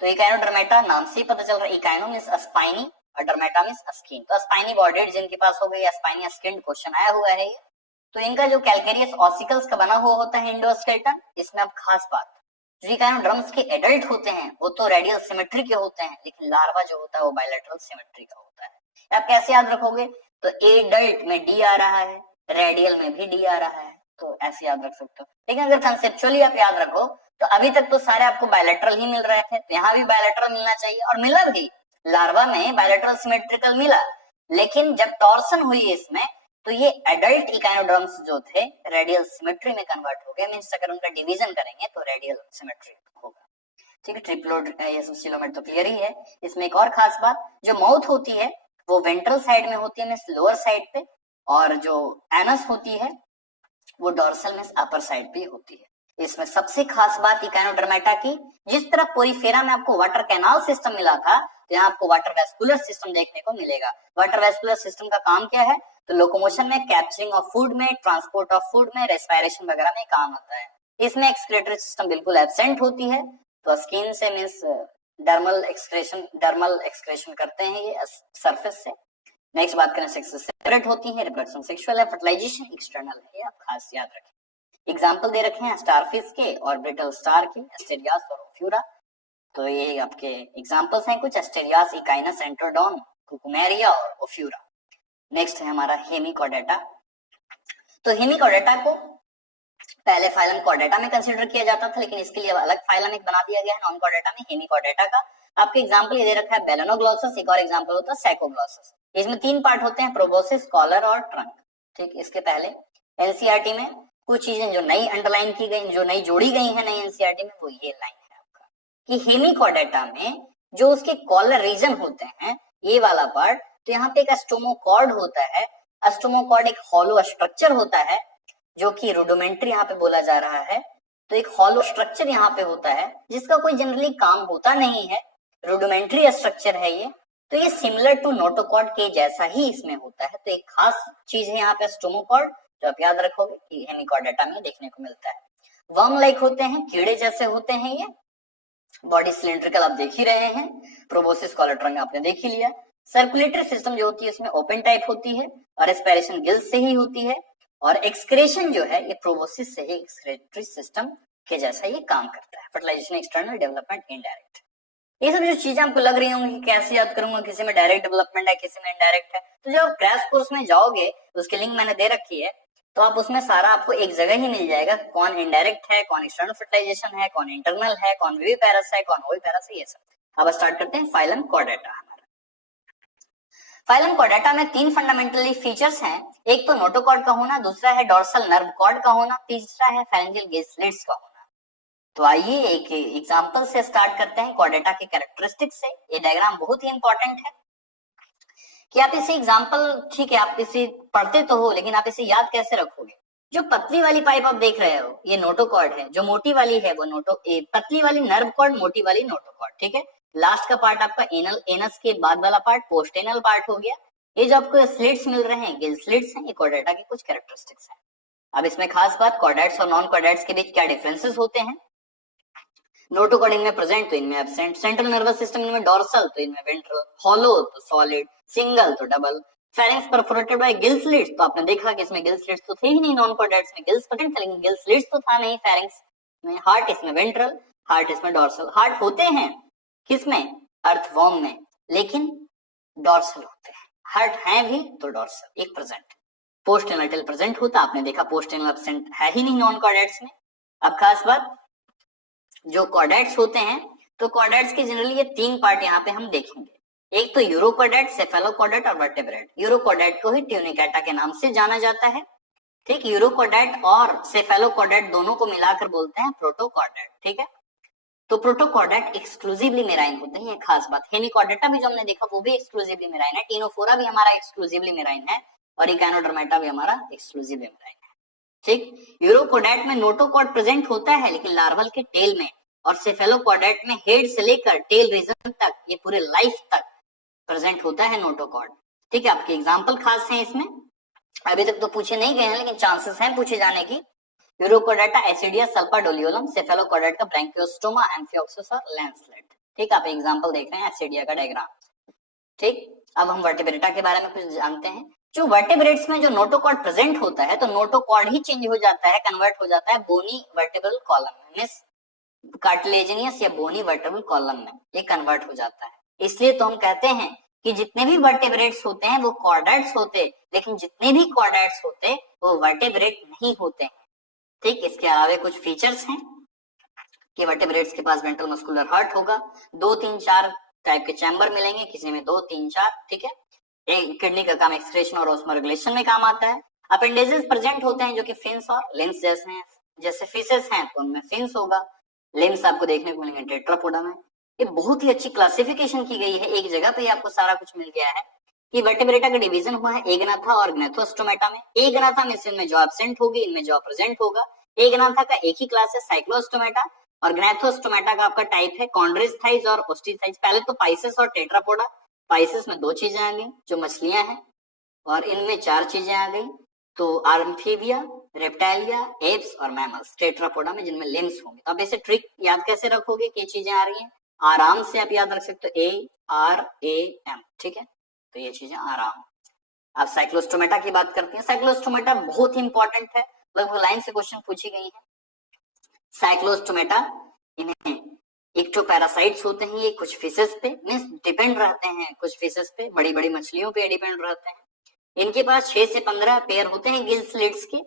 तो इकाइनोडर्मेटा नाम से ही पता चल रहा है, इकाइनो मींस स्पाइनी और डर्मेटा मींस स्किन। तो स्पाइनी बॉडीड जिनके पास हो गई, स्पाइनी स्किन क्वेश्चन आया हुआ है ये। तो इनका जो कैलकेरियस ऑसिकल्स का बना हुआ होता है एंडोस्केलेटन। इसमें अब खास बात, जो इकाइनोडर्म्स के एडल्ट होते हैं वो तो रेडियल सिमेट्री के होते हैं, लेकिन लार्वा जो होता है वो बायलैटरल सिमेट्री का होता है। आप कैसे याद रखोगे, तो एडल्ट में डी आ रहा है, रेडियल में भी डी आ रहा है, तो ऐसे याद रख सकते हो। लेकिन अगर कंसेप्चुअली आप याद रखो तो अभी तक तो सारे आपको बायलैटरल ही मिल रहे थे, तो यहाँ भी बायलैटरल मिलना चाहिए, और मिला भी। लार्वा में बायलैटरल सिमेट्रिकल मिला, लेकिन जब टॉर्सन हुई इसमें तो ये एडल्ट इकाइनोडर्म्स जो थे रेडियल सिमेट्री में कन्वर्ट हो गए। मींस अगर उनका डिवीजन करेंगे तो रेडियल सिमेट्री होगा। ठीक है, ट्रिप्लोड ये सिलोमेट तो क्लियर ही है। इसमें एक और खास बात, जो माउथ होती है वो वेंट्रल साइड में होती है, मींस लोअर साइड पे, और जो एनस होती है वो डोर्सल मींस अपर साइड पे होती है। इसमें सबसे खास बात इकाइनोडर्मेटा की, जिस तरह पोरीफेरा में आपको वाटर कैनाल सिस्टम मिला था, तो यहाँ आपको वाटर वेस्कुलर सिस्टम देखने को मिलेगा। वाटर वेस्कुलर सिस्टम का काम क्या है, तो लोकोमोशन में, कैप्चरिंग ऑफ फूड में, ट्रांसपोर्ट ऑफ फूड में, रेस्पिरेशन वगैरह में काम आता है। इसमें एक्सक्रेटरी सिस्टम बिल्कुल एब्सेंट होती है, तो स्किन से मींस डर्मल एक्सक्रेशन करते हैं ये सरफेस से। नेक्स्ट बात करें, सेक्स सेपरेट होती है, रिप्रोडक्शन सेक्सुअल है, फर्टिलाइजेशन एक्सटर्नल है, ये आप खास याद रखें। एग्जाम्पल दे रखे हैं स्टारफिश के और ब्रिटल स्टार के, एस्टेरियास और ओफ्यूरा। तो ये आपके एग्जाम्पल्स हैं कुछ, एस्टेरियास, इकाइनस, एंट्रोडॉन, कुकुमेरिया और ओफ्यूरा। नेक्स्ट है हमारा हेमिकॉर्डेटा। तो हेमिकॉर्डेटा को पहले फाइलम कॉर्डेटा में कंसीडर किया जाता था, लेकिन इसके लिए अलग फाइलम एक बना दिया गया है नॉन कॉर्डेटा में, हेमिकॉर्डेटा का। आपके एग्जाम्पल ये दे रखा है बेलेनोग्लोसस, एक और एग्जाम्पल होता है सैकोग्लोसस। इसमें 3 पार्ट होते हैं, प्रोबोसिस, कॉलर और ट्रंक। ठीक, इसके पहले एनसीईआरटी में कुछ चीजें जो नई अंडरलाइन की गई, जो नई जोड़ी गई है नई एनसीईआरटी में, वो ये लाइन है आपका कि हेमिकॉर्डेटा में जो उसके कॉलर रीजन होते हैं, ये वाला पार्ट, तो यहाँ पे एक अस्टोमोकॉर्ड होता है। अस्टोमोकॉर्ड एक हॉलो स्ट्रक्चर होता है जो कि रुडिमेंट्री यहाँ पे बोला जा रहा है। तो एक हॉलो स्ट्रक्चर यहाँ पे होता है जिसका कोई जनरली काम होता नहीं है, रुडिमेंट्री स्ट्रक्चर है ये। तो ये सिमिलर टू नोटोकॉर्ड के जैसा ही इसमें होता है। तो एक खास चीज है यहाँ पे स्टोमोकॉर्ड, जो आप याद रखोगे कि हेमिकॉर्डेटा में देखने को मिलता है। वर्म लाइक होते हैं, कीड़े जैसे होते हैं ये। बॉडी सिलिंड्रिकल आप देख ही रहे हैं, प्रोबोसिस, कॉलर, ट्रंक आपने देख ही लिया। सर्कुलेटरी सिस्टम जो होती है उसमें ओपन टाइप होती है और रेस्पिरेशन गिल्स से ही होती है, और एक्सक्रेशन जो है ये प्रोबोसिस से ही एक्सक्रेटरी सिस्टम के जैसा ये काम करता है। Fertilisation external, development indirect. ये सब जो चीजें आपको लग रही होंगी कि कैसे याद करूंगा, किसी में डायरेक्ट डेवलपमेंट है, किसी में इनडायरेक्ट है, तो जब आप क्रैश कोर्स में जाओगे उसकी लिंक मैंने दे रखी है, तो आप उसमें सारा आपको एक जगह ही मिल जाएगा, कौन इनडायरेक्ट है, कौन एक्सटर्नल फर्टिलाइजेशन है, कौन इंटरनल है, कौन विविपेरस है, कौन ओविपेरस है, ये सब। अब स्टार्ट करते हैं फाइलम कॉर्डेटा। फाइलम कॉर्डेटा में 3 फंडामेंटली फीचर्स हैं, एक तो नोटोकॉर्ड का होना, दूसरा है डोर्सल नर्व कॉर्ड का होना, तीसरा है फेरेंजियल गिल स्लिट्स का होना। तो आइए एक एग्जांपल से स्टार्ट करते हैं कॉर्डेटा के कैरेक्टरिस्टिक्स से। ये डायग्राम बहुत ही इंपॉर्टेंट है कि आप इसे एग्जांपल, ठीक है आप इसे पढ़ते तो हो, लेकिन आप इसे याद कैसे रखोगे। जो पतली वाली पाइप आप देख रहे हो ये नोटोकॉर्ड है, जो मोटी वाली है वो पतली वाली नर्व कॉर्ड, मोटी वाली नोटोकॉर्ड। ठीक है, लास्ट का पार्ट आपका एनल, एनस के बाद वाला पार्ट पोस्ट एनल पार्ट हो गया। ये जो आपको स्लिट्स मिल रहे हैं, गिल स्लिट्स हैं, ये कॉर्डेटा के कुछ कैरेक्टरिस्टिक्स हैं। अब इसमें खास बात, कॉर्डेट्स और नॉन कॉर्डेट्स के बीच क्या डिफरेंसेस होते हैं। नोटोकॉर्ड इनमें प्रेजेंट तो इनमें एब्सेंट, सेंट्रल नर्वस सिस्टम इनमें डोर्सल तो इनमें वेंट्रल, हॉलो तो सॉलिड, सिंगल तो double, pharynx perforated bye gill slits, तो आपने देखा कि इसमें गिल स्लिट्स तो थे ही नहीं, नॉन कॉर्डेट्स में गिल्स प्रेजेंट थे लेकिन गिल स्लिट्स तो था नहीं फेरिंक्स में। हार्ट इसमें वेंट्रल, हार्ट इसमें डोर्सल। हार्ट होते हैं किसमें, अर्थवॉर्म में, लेकिन डॉर्सल होते हैं, हार्ट है भी तो डॉर्सल एक प्रेजेंट। पोस्ट एनाटल प्रेजेंट होता, आपने देखा पोस्ट एनाटल एब्सेंट है ही नहीं नॉन कॉर्डेट्स में। अब खास बात, जो कॉर्डेट्स होते हैं तो कॉर्डेट्स के जनरली ये तीन पार्ट यहाँ पे हम देखेंगे। एक तो यूरोकॉर्डेट, सेफेलोकॉर्डेट और वर्टेब्रेट। यूरोकॉर्डेट को ही ट्यूनिकेटा के नाम से जाना जाता है, ठीक। यूरोकॉर्डेट और सेफेलोकॉर्डेट दोनों को मिलाकर बोलते हैं प्रोटोकॉर्डेट, ठीक है। तो प्रोटोकॉर्डेट एक्सक्लूसिवली मेराइन होते हैं, ये खास बात। हेमिकॉर्डेटा भी जो हमने देखा वो भी एक्सक्लूसिवली मेराइन है, टीनोफोरा भी हमारा एक्सक्लूसिवली मेराइन है और इकानोडर्मेटा भी हमारा एक्सक्लूसिवली मेराइन है, ठीक। यूरोकॉर्डेट में नोटोकॉर्ड प्रेजेंट होता है लेकिन लार्वल के टेल में, और सेफेलोकॉर्डेट में हेड से लेकर टेल रीजन तक, ये पूरे लाइफ तक प्रेजेंट होता है नोटोकॉर्ड, ठीक है। आपके एग्जाम्पल खास हैं इसमें, अभी तक तो पूछे नहीं गए हैं लेकिन चांसेस हैं पूछे जाने की। यूरोकॉर्डेटा एसिडिया सल्पाडोलियोलम, सेफेलोकॉर्डेट का ब्रैंकियोस्टोमा, एम्फियोक्सिस और लैंसलेट, ठीक। आप एग्जांपल देख रहे हैं एसिडिया का डायग्राम, ठीक। अब हम वर्टेब्रेटा के बारे में कुछ जानते हैं। जो वर्टेब्रेट्स में जो नोटोकॉर्ड प्रेजेंट होता है तो नोटोकॉर्ड ही चेंज हो जाता है, कन्वर्ट हो जाता है बोनी वर्टेब्रल कॉलम में, मींस कार्टिलेजिनियस या बोनी वर्टेब्रल कॉलम में ये कन्वर्ट हो जाता है। इसलिए तो हम कहते हैं कि जितने भी वर्टेब्रेट्स होते हैं वो कॉर्डेट्स होते, लेकिन जितने भी कॉर्डेट्स होते वो वर्टेब्रेट नहीं होते हैं, ठीक। इसके अलावा कुछ फीचर्स हैं कि वर्टेब्रेट्स के पास वेंट्रल मस्कुलर हार्ट होगा, 2 3 4 टाइप के चैम्बर मिलेंगे, किसी में 2 3 4, ठीक है। एक किडनी का काम एक्सक्रीशन और ऑस्मोरेगुलेशन में काम आता है। अपेंडेजेस प्रेजेंट होते हैं जो कि फिन्स और लिम्स जैसे हैं, जैसे फिशेस हैं तो उनमें फिन्स होगा, लिम्स आपको देखने को मिलेंगे टेट्रापोडा में। ये बहुत ही अच्छी क्लासिफिकेशन की गई है, एक जगह पे आपको सारा कुछ मिल गया है कि वर्टेब्रेटा का डिवीजन हुआ है एगनाथा और ग्नैथोस्टोमेटा में। एगनाथा में इनमें जॉ एब्सेंट होगी, इनमें जॉ प्रेजेंट होगा। एगनाथा का एक ही क्लास है साइक्लोस्टोमेटा, और ग्नैथोस्टोमेटा का आपका टाइप है कॉन्ड्रिस्थाइज और ओस्टिथाइज। पहले तो पाइसेस और टेट्रापोडा, पाइसेस में 2 चीजें आ गई जो मछलियां हैं, और इनमें 4 चीजें आ गई, तो आर्म्फीबिया, रेप्टाइलिया, एप्स और मैमल्स टेट्रापोडा में, जिनमें लिम्स होंगे। तो आप ऐसे ट्रिक याद कैसे रखोगे कि चीजें आ रही हैं, आराम से आप याद रख सकते हो ARAM, ठीक है। तो ये चीजें आराम। आप साइक्लोस्टोमेटा की बात करते हैं, साइक्लोस्टोमेटा बहुत ही इंपॉर्टेंट है, लगभग लाइन से क्वेश्चन पूछी गई है। साइक्लोस्टोमेटा इन्हें इक्टोपैरासाइट्स होते हैं, ये कुछ फिशेस पे मींस डिपेंड रहते हैं, कुछ फिशेस पे, बड़ी बड़ी मछलियों पे डिपेंड रहते हैं। इनके पास 6 से 15 पेयर होते हैं गिल स्लिट्स के,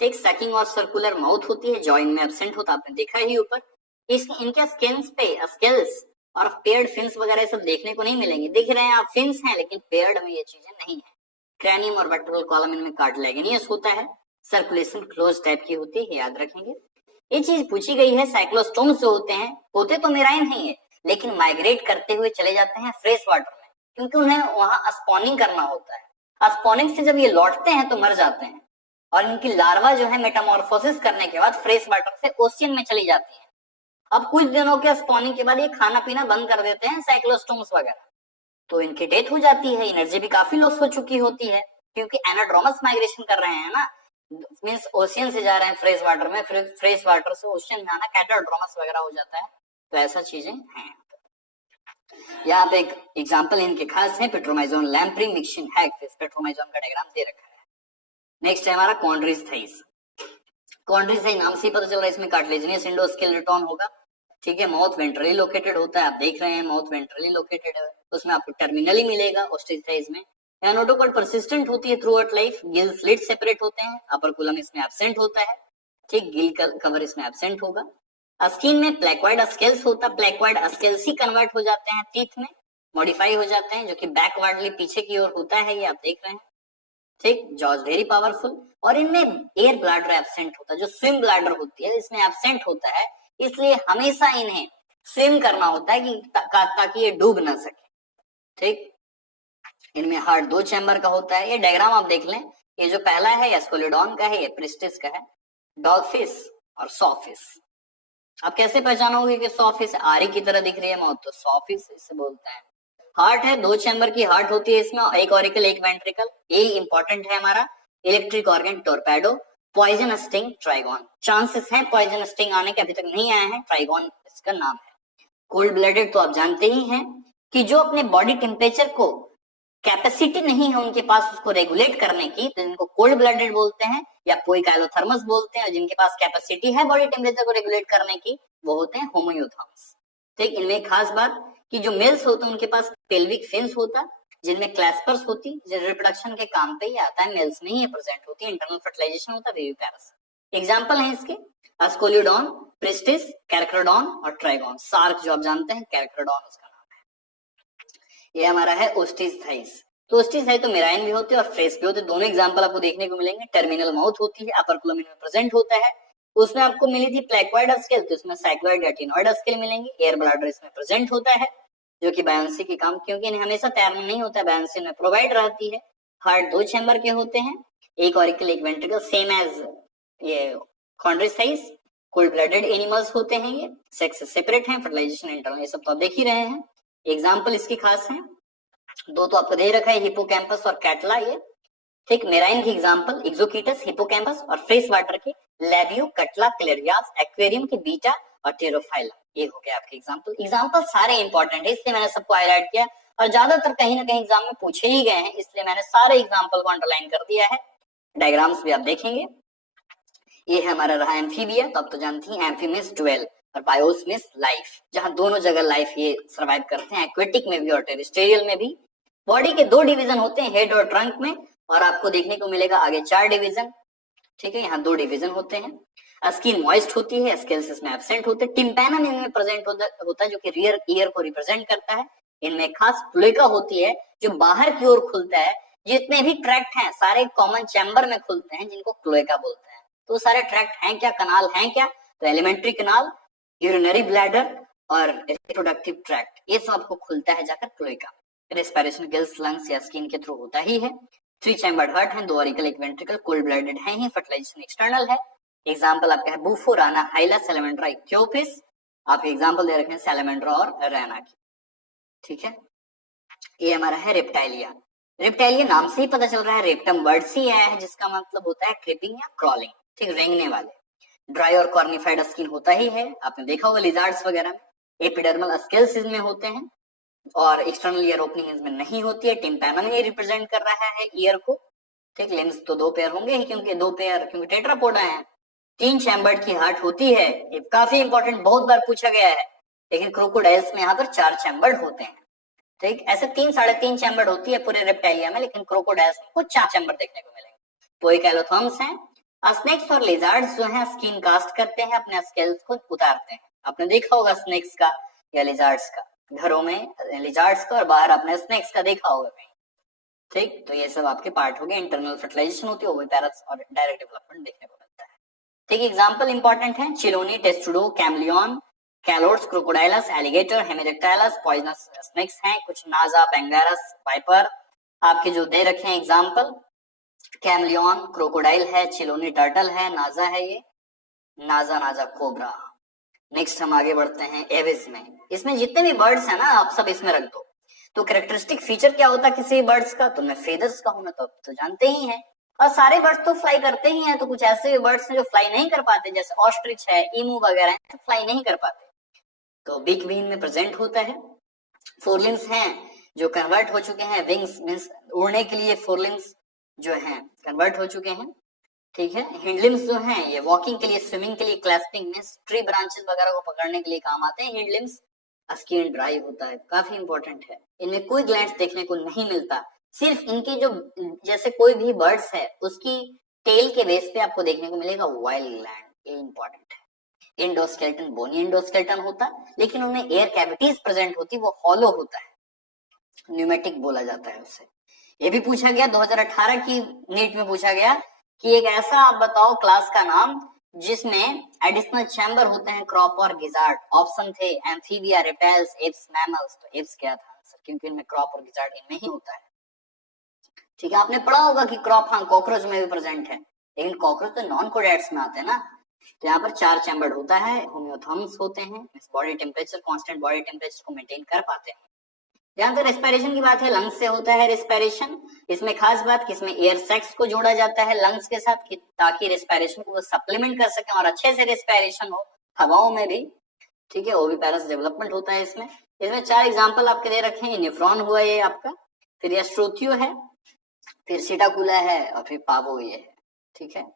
ठीक। सकिंग और सर्कुलर माउथ होती है, जॉइन में एब्सेंट होता, आपने देखा ही ऊपर। इनके स्किन्स पे स्केल्स और पेयर्ड फिन्स वगैरह सब देखने को नहीं मिलेंगे, दिख रहे हैं आप फिन्स हैं लेकिन पेयर्ड में ये चीजें नहीं है। क्रैनियम और वर्टेब्रल कॉलम इनमें कार्टिलेजिनियस होता है, सर्कुलेशन क्लोज टाइप की होती है, याद रखेंगे। ये चीज पूछी गई है, साइक्लोस्टोम्स जो होते तो मेराइन ही है, लेकिन माइग्रेट करते हुए चले जाते हैं फ्रेश वाटर में, क्योंकि उन्हें वहां स्पॉनिंग करना होता है। स्पॉनिंग से जब ये लौटते हैं तो मर जाते हैं, और इनकी लार्वा जो है मेटामॉर्फोसिस करने के बाद फ्रेश वाटर से ओशियन में चली जाती है। अब कुछ दिनों के स्पॉनिंग के बाद ये खाना पीना बंद कर देते हैं साइक्लोस्टोम्स वगैरह, तो इनकी डेथ हो जाती है, एनर्जी भी काफी लॉस हो चुकी होती है, क्योंकि एनाड्रोमस माइग्रेशन कर रहे हैं ना, मींस ओशियन से जा रहे हैं फ्रेश वाटर में, फ्रेश वाटर से ओशियन में आना कैटाड्रोमस वगैरह हो जाता है, तो ऐसा चीजें हैं। यहाँ पे एक एग्जांपल इनके खास है, Petromyzon lamprey mixing hagfish, Petromyzon का डायग्राम दे रखा है। नेक्स्ट है हमारा कॉन्ड्रिस्थाइस। कॉन्ड्रिस्थाइस नाम से पता चल रहा है इसमें कार्टिलेजिनियस एंडोस्केलेटन होगा, ठीक है। माउथ वेंट्रली लोकेटेड होता है, आप देख रहे हैं माउथ वेंट्रली लोकेटेड है, उसमें आपको टर्मिनली मिलेगा ओस्टिथाइस में। नोटोकॉर्ड परसिस्टेंट होती है through out life, Gill slit separate होते हैं, अपर कुलम इसमें एब्सेंट होता है, ठीक। गिल कवर इसमें एब्सेंट होगा। स्किन में प्लेक्वाइड स्केल्स होता है, प्लेक्वाइड स्केल्स ही कन्वर्ट हो जाते हैं टीथ में, मॉडिफाई हो जाते हैं, जो कि बैकवर्डली पीछे की ओर होता है, ये आप देख रहे हैं, ठीक। जॉज वेरी पावरफुल, और इनमें एयर ब्लैडर एब्सेंट होता है, जो स्विम ब्लैडर होती है इसमें एब्सेंट होता है, इसलिए हमेशा इन्हें स्विम करना होता है कि ताकि ये डूब ना सके, ठीक। इनमें हार्ट 2 चैम्बर का होता है, ये डायग्राम आप देख लें, ये जो पहला है एस्कोलिडॉन का है, ये प्रिस्टिस का है, डॉगफिश और सॉफिश। आप कैसे पहचानोगे कि सॉफिश आरी की तरह दिख रही है माउथ, तो सॉफिश इसे बोलते हैं। हार्ट है, 2 चैम्बर की हार्ट होती है इसमें, एक ऑरिकल एक वेंट्रिकल, ये इंपॉर्टेंट है हमारा। Electric organ torpedo, poison sting trygon, chances हैं पॉइजन स्टिंग आने के, अभी तक नहीं आया है, ट्राइगोन इसका नाम है। कोल्ड ब्लडेड तो आप जानते ही हैं कि जो अपने बॉडी टेम्परेचर को कैपेसिटी नहीं है उनके पास उसको रेगुलेट करने की, तो इनको कोल्ड ब्लडेड बोलते हैं या पोइकाइलोथर्मस बोलते हैं, और जिनके पास कैपेसिटी है बॉडी टेम्परेचर को रेगुलेट करने की वो होते हैं होम्योथर्म्स, ठीक। इनमें खास बात कि जो मेल्स होते हैं उनके पास पेल्विक फिन्स होता, जिनमें क्लैस्पर्स होती जो रिप्रोडक्शन के काम पे ही आता है, मेल्स में ही प्रेजेंट होती है, इंटरनल फर्टिलाइजेशन होता है विविपेरस। एग्जांपल है इसके अस्कोलियोडॉन, प्रिस्टिस, कैरक्रोडॉन और ट्राइगोन। सार्क जो आप जानते हैं कैरक्रोडॉन उसका नाम है। ये हमारा है ओस्टिस तो ओस्टिस है तो मेराइन भी होते हैं और फ्रेस भी होते हैं। दोनों एग्जांपल आपको देखने को मिलेंगे। टर्मिनल माउथ होती है, अपर क्लोमिन में प्रेजेंट होता है, उसमें आपको मिली थी प्लेक्वाइड अस्केल, तो उसमें साइक्लॉइड या टिनॉइड अस्केल मिलेंगे। एयर ब्लैडर इसमें प्रेजेंट होता है जो कि बायोंसी के काम, क्योंकि इन्हें हमेशा तैरना नहीं होता है, बायोंसी में प्रोवाइड रहती है। हार्ट 2 चैम्बर के होते हैं, एक ऑरिकल एक वेंट्रिकल, सेम एज ये कॉन्ड्रोसाइट्स। कोल्ड ब्लडेड एनिमल्स होते हैं, ये सेक्स सेपरेट हैं, फर्टिलाइजेशन इंटरनल, ये सब तो आप देख ही रहे हैं। एग्जांपल इसकी खास हैं, दो तो आपको दे रखा है, हिपोकैम्पस और कैटला। ये ठीक मेराइन की एग्जांपल एक्सोकीटस, हिपोकैम्पस और फ्रेश वाटर के लेबियो, कटला, क्लेरियास, एक्वेरियम के बीटा और टेरोफाइला। ये हो गया आपके एग्जांपल सारे इंपॉर्टेंट है, इसलिए मैंने सबको हाईलाइट किया और ज्यादातर कहीं ना कहीं एग्जाम में पूछे ही गए हैं, इसलिए मैंने सारे एग्जांपल को अंडरलाइन कर दिया है। डायग्राम्स भी आप देखेंगे। ये है हमारा रहा एम्फीबिया, तो आप तो जानती हैं एम्फीमिस ड्वेल और बायोसमिस लाइफ, जहां दोनों जगह लाइफ ये सर्वाइव करते हैं, एक्वेटिक में भी और टेरेस्ट्रियल में भी। बॉडी के 2 डिवीजन होते हैं, हेड और ट्रंक में, और आपको देखने को मिलेगा आगे 4 डिवीजन। ठीक है, यहाँ 2 डिवीजन होते हैं। स्किन मॉइस्ट होती है, स्केल्स इसमें एब्सेंट होते हैं। टिम्पैनम इनमें प्रेजेंट होता है जो कि रियर ईयर को रिप्रेजेंट करता है। इनमें खास क्लोएका होती है जो बाहर की ओर खुलता है। जितने भी ट्रैक्ट हैं सारे कॉमन चैम्बर में खुलते हैं, जिनको क्लोएका बोलते हैं। तो सारे ट्रैक्ट हैं क्या, कनाल हैं क्या, तो एलिमेंट्री कनाल, यूरिनरी ब्लैडर और रिप्रोडक्टिव ट्रैक्ट, ये सब आपको खुलता है जाकर क्लोएका। रेस्पिरेशन गिल्स, लंग्स या स्किन के थ्रू होता ही है। 3 चैम्बर्ड हार्ट है, 2 ऑरिकल एक वेंट्रिकल, कोल्ड ब्लडेड है ही, फर्टिलाइजेशन एक्सटर्नल है। एग्जांपल आपका है बुफो, राना, हाइला, सैलमेंड्रा, इथियोपिस। आप एग्जांपल दे रखे हैं सैलमेंड्रा और राना की। ठीक है, ये हमारा है रेप्टाइलिया। रेप्टाइलिया नाम से ही पता चल रहा है, रेप्टम वर्ड से ही आया है, जिसका मतलब होता है क्रीपिंग या क्रॉलिंग। ठीक, रेंगने वाले। ड्राई और कॉर्निफाइड स्किन होता ही है, आपने देखा होगा लिजार्ड्स वगैरह में। एपिडर्मल स्केल्स इसमें होते हैं और एक्सटर्नल ईयर ओपनिंग इसमें नहीं होती है। टिम्पैनम ये रिप्रेजेंट कर रहा है ईयर को। ठीक, लिम्स तो 2 पेयर होंगे ही, क्योंकि 2 पेयर क्योंकि टेट्रापोडा है। 3 चैम्बर्ड की हार्ट होती है, ये काफी इंपॉर्टेंट, बहुत बार पूछा गया है। लेकिन क्रोकोडाइल्स में यहाँ पर 4 चैम्बर्ड होते हैं। ठीक, ऐसे 3 साढ़े 3 चैम्बर्ड होती है पूरे रेप्टाइलिया में, लेकिन क्रोकोडाइल्स में कुछ 4 चैम्बर देखने को मिलेंगे। पोइकेलोथर्म्स हैं। स्नेक्स और लिजार्ड्स जो हैं स्किन कास्ट करते हैं, अपने स्केल्स को उतारते हैं। आपने देखा होगा स्नेक्स का या लिजार्ड्स का, घरों में लिजार्ड्स का और बाहर आपने स्नेक्स का देखा होगा कहीं। ठीक, तो ये सब आपके पार्ट हो गए। इंटरनल फर्टिलाइजेशन होती है, ओविपेरस और डायरेक्ट डेवलपमेंट देखने को मिलता है। ठीक, एग्जांपल इंपॉर्टेंट है, चिलोनी, टेस्टुडो, chameleon, कैलोड्स, Crocodylus, alligator, हेमिडेक्टाइलस, poisonous snacks हैं। कुछ नाजा, पेंगारस, वाइपर आपके जो दे रखे हैं एग्जांपल। कैमलियन क्रोकोडाइल है, चिलोनी टर्टल है, नाजा है ये, नाजा कोबरा। नेक्स्ट हम आगे बढ़ते हैं एविस में। इसमें जितने भी बर्ड्स हैं ना, आप सब इसमें रख दो। तो कैरेक्टरिस्टिक फीचर क्या होता है किसी बर्ड्स का, तो उनमें फेदर्स का होना तो जानते ही हैं। और सारे बर्ड्स तो फ्लाई करते ही हैं, तो कुछ ऐसे बर्ड्स हैं जो फ्लाई नहीं कर पाते, जैसे ऑस्ट्रिच है, ईमू वगैरह है, तो फ्लाई नहीं कर पाते, तो बीक भी इनमें प्रेजेंट होता है। फोरलिम्स हैं जो कन्वर्ट हो चुके हैं, विंग्स मींस उड़ने के लिए फोरलिम्स जो हैं कन्वर्ट हो चुके हैं। ठीक है, हिंडलिम्स जो हैं ये वॉकिंग के लिए, स्विमिंग के लिए, क्लैस्पिंग मींस ट्री ब्रांचेस वगैरह को पकड़ने के लिए काम आते हैं हिंडलिम्स। स्किन ड्राई होता है, काफी इंपॉर्टेंट है। इनमें कोई ग्लैंड्स देखने को नहीं मिलता, सिर्फ इनके जो जैसे कोई भी बर्ड्स है उसकी टेल के बेस पे आपको देखने को मिलेगा वाइल्ड ग्लैंड, ये इंपॉर्टेंट है। एंडोस्केलेटन बोनी एंडोस्केलेटन होता, लेकिन उनमें एयर कैविटीज प्रेजेंट होती, वो हॉलो होता है, न्यूमेटिक बोला जाता है उसे। ये भी पूछा गया 2018 की नीट में पूछा गया कि एक ऐसा आप बताओ क्लास का नाम जिसमें एडिशनल चैम्बर होते हैं क्रॉप और गिजार्ड। ऑप्शन थे एम्फीबिया, रेप्टाइल्स, एप्स, मैमल्स। तो एप्स क्या था आंसर, क्योंकि इनमें क्रॉप और गिजार्ड इनमें ही होता है। ठीक है, आपने पढ़ा होगा कि क्रॉप हाँ कॉकरोच में भी प्रेजेंट है, लेकिन कॉकरोच तो नॉन कोडेट्स में आते हैं ना। तो यहाँ पर 4 चैम्बर्ड होता है, होम्योथर्म्स होते हैं, body temperature, constant body temperature को मेंटेन कर पाते हैं। जहां तक रेस्पिरेशन की बात है, लंग्स से होता है रेस्पिरेशन। इसमें खास बात कि इसमें एयर सैक्स को जोड़ा जाता है लंग्स के साथ, कि ताकि रेस्पिरेशन को सप्लीमेंट कर सके और अच्छे से रेस्पिरेशन हो हवाओं में भी। ठीक है, ओविपेरस डेवलपमेंट होता है इसमें। इसमें 4 एग्जांपल आपके दे रखे हैं। निफ्रॉन हुआ ये आपका, फिर एस्ट्रोथियो है, फिर सीटाकुला है और फिर पावो ये है। ठीक है,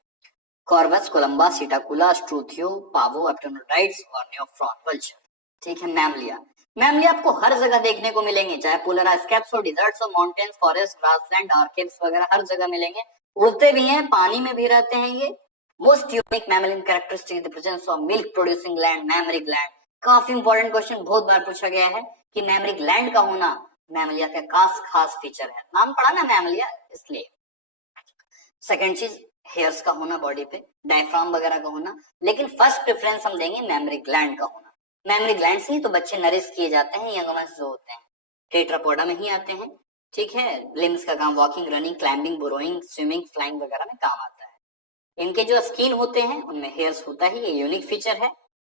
कॉर्वस, कोलंबा, सीटाकुला, एस्ट्रोथियो, पावो, एप्टेनोडाइट्स और नियोफ्रॉन वल्चर। ठीक है, मैमलिया। मैमली आपको हर जगह देखने को मिलेंगे, चाहे पोलर आइसकैप्स हो, डिजर्ट्स हो, माउंटेन्स, फॉरेस्ट, ग्रासलैंड, आर्किड्स वगैरह हर जगह मिलेंगे। उड़ते भी हैं, पानी में भी रहते हैं ये। Most unique mammalian characteristic the presence of milk producing gland, mammary gland. काफी इंपॉर्टेंट क्वेश्चन बहुत बार पूछा गया है कि मैमरी ग्लैंड का होना मैमलिया का खास फीचर है, नाम पढ़ा ना मैमलिया इसलिए। सेकेंड चीज हेयर्स का होना बॉडी पे, डायफ्राम वगैरह का होना, लेकिन फर्स्ट प्रेफरेंस हम देंगे मेमोरी ग्लैंड का होना। मेमोरी ग्लैंड से ही तो बच्चे नरिश किए जाते हैं, यंग वंस जो होते हैं टेट्रापोडा में ही आते हैं, ठीक है। लिम्स का काम walking, running, climbing, burrowing, swimming, flying वगैरह में काम आता है। इनके जो स्किन होते हैं उनमें हेयर्स होता है, ये यूनिक फीचर है।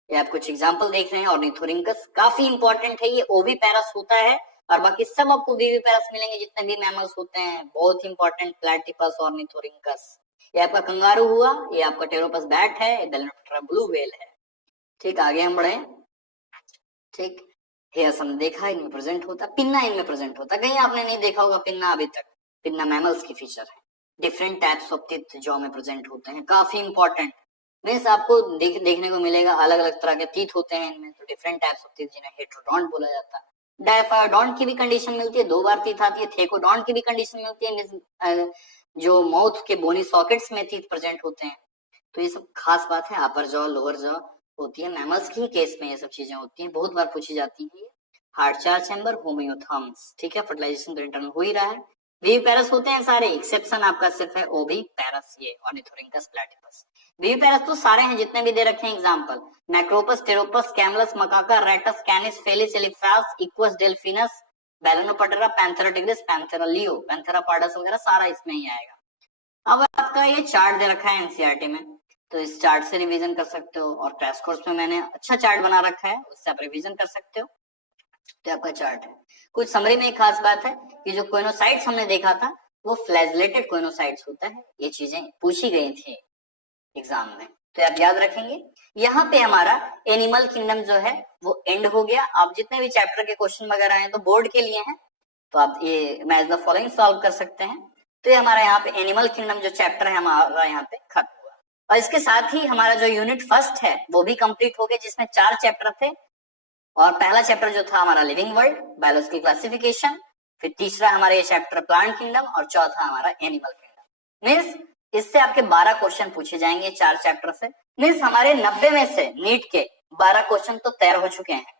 ये आप कुछ एग्जांपल देख रहे हैं, ऑर्निथोरिंकस काफी इंपॉर्टेंट है, ये ओविपेरस होता है, और बाकी सब आपको विविपेरस मिलेंगे जितने भी मैमल्स होते हैं, बहुत इंपॉर्टेंट, प्लैटिपस, ऑर्निथोरिंकस। ये आपका कंगारू हुआ, ये आपका टेरोपस बैट है, ये बेलेनोप्टेरा ब्लू व्हेल है। ठीक, आगे हम बढ़े। ठीक, हेयर्स हमने देखा इनमें प्रेजेंट होता, पिन्ना इनमें प्रेजेंट होता, कहीं आपने नहीं देखा होगा पिन्ना अभी तक। पिन्ना मैमल्स की फीचर है। डिफरेंट टाइप्स ऑफ टीथ जो हमें प्रेजेंट होते हैं, काफी इंपॉर्टेंट। मीन्स आपको देखने को मिलेगा अलग अलग तरह के टीथ होते हैं इनमें, तो डिफरेंट टाइप्स ऑफ टीथ जिन्हें हेटेरोडोंट बोला जाता है। डायफायोडोंट की भी कंडीशन मिलती है, 2 बार टीथ आती है। थेकोडोंट की भी कंडीशन मिलती है, जो माउथ के बोनी सॉकेट्स में टीथ प्रेजेंट होते हैं। तो ये सब खास बात है, अपर जॉ लोअर जॉ होती है, मैमल्स की केस में ये सब चीजें होती हैं, बहुत बार पूछी जाती है। हार्ट 4 चैम्बर, होमियोथर्म्स, ठीक है, फर्टिलाइजेशन तो इंटरनल हो ही रहा है। विविपेरस होते हैं सारे, एक्सेप्शन आपका सिर्फ है ओविपेरस, ये ऑर्निथोरिंकस, प्लैटिपस। विविपेरस तो सारे हैं जितने भी दे रखे हैं example, Macropus, Pteropus, Camelus, Macaca, Rattus, Canis, Felis, Elephas, Equus, Delphinus, Balaenoptera, Panthera tigris, Panthera leo, Panthera pardus वगैरह सारा इसमें ही आएगा। अब आपका ये चार्ट दे रखा है एनसीईआरटी में, तो इस चार्ट से रिवीजन कर सकते हो, और क्रैश कोर्स में मैंने अच्छा चार्ट बना रखा है, उससे आप रिवीजन कर सकते हो। तो आपका चार्ट है। कुछ समरी में एक खास बात है कि जो कोइनोसाइट्स हमने देखा था वो फ्लैजेलेटेड कोइनोसाइट्स होता है, ये चीजें पूछी गई थी एग्जाम में, तो आप याद रखेंगे। यहाँ पे हमारा एनिमल किंगडम जो है वो एंड हो गया। आप जितने भी चैप्टर के क्वेश्चन वगैरह हैं तो बोर्ड के लिए हैं, तो आप ये मैच द फॉलोइंग सॉल्व कर सकते हैं। तो ये हमारा यहाँ पे एनिमल किंगडम जो चैप्टर है हमारा यहाँ पे खत्म हुआ, और इसके साथ ही हमारा जो यूनिट फर्स्ट है वो भी कंप्लीट हो गया, जिसमें 4 चैप्टर थे। और पहला चैप्टर जो था हमारा लिविंग वर्ल्ड, बायोलॉजिकल क्लासिफिकेशन, फिर तीसरा हमारा ये चैप्टर प्लांट किंगडम, और चौथा हमारा एनिमल किंगडम। मीन्स इससे आपके 12 क्वेश्चन पूछे जाएंगे 4 चैप्टर से। मीन्स हमारे 90 में से नीट के 12 क्वेश्चन तो तैयार हो चुके हैं।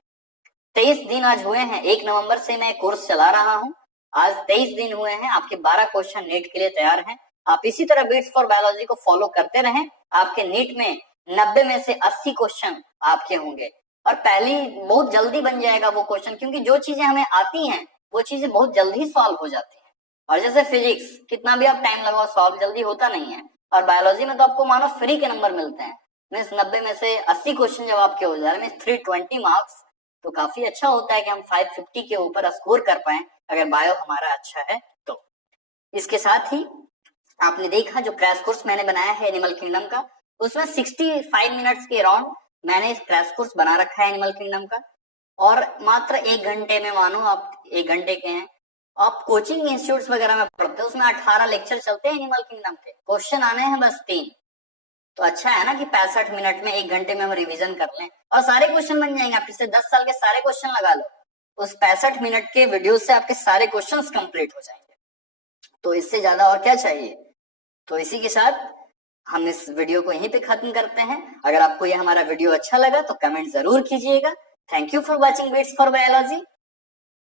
23 दिन आज हुए हैं, 1 नवंबर से मैं कोर्स चला रहा हूँ, आज 23 दिन हुए हैं, आपके 12 क्वेश्चन नीट के लिए तैयार हैं। आप इसी तरह बिट्स फॉर बायोलॉजी को फॉलो करते रहें, आपके नीट में 90 में से 80 क्वेश्चन आपके होंगे, और पहली बहुत जल्दी बन जाएगा वो क्वेश्चन, क्योंकि जो चीजें हमें आती हैं वो चीजें बहुत जल्दी सॉल्व हो जाती हैं। और जैसे फिजिक्स, कितना भी आप टाइम लगाओ सॉल्व जल्दी होता नहीं है, और बायोलॉजी में तो आपको मानो फ्री के नंबर मिलते हैं। मीन्स 90 में से 80 क्वेश्चन जब आपके हो जा रहे हैं, 320 मार्क्स, तो काफी अच्छा होता है कि हम 550 के ऊपर स्कोर कर पाए अगर बायो हमारा अच्छा है तो। इसके साथ ही आपने देखा जो क्रैश कोर्स मैंने बनाया है एनिमल किंगडम का, उसमें 65 मिनट्स के अराउंड मैंने क्रैश कोर्स बना रखा है एनिमल किंगडम का, और मात्र 1 घंटे में, मानो आप 1 घंटे के हैं, आप कोचिंग इंस्टीट्यूट्स वगैरह में पढ़ते हैं, उसमें 18 लेक्चर चलते हैं एनिमल किंगडम के, क्वेश्चन आने हैं बस 3। तो अच्छा है ना कि 65 मिनट में 1 घंटे में हम रिवीजन कर लें और सारे क्वेश्चन बन जाएंगे। आप पिछले 10 साल के सारे क्वेश्चन लगा लो, उस 65 मिनट के वीडियो से आपके सारे क्वेश्चंस कंप्लीट हो जाएंगे। तो इससे ज्यादा और क्या चाहिए। तो इसी के साथ हम इस वीडियो को यहीं पे खत्म करते हैं। अगर आपको ये हमारा वीडियो अच्छा लगा तो कमेंट जरूर कीजिएगा। Thank you for watching bits for biology.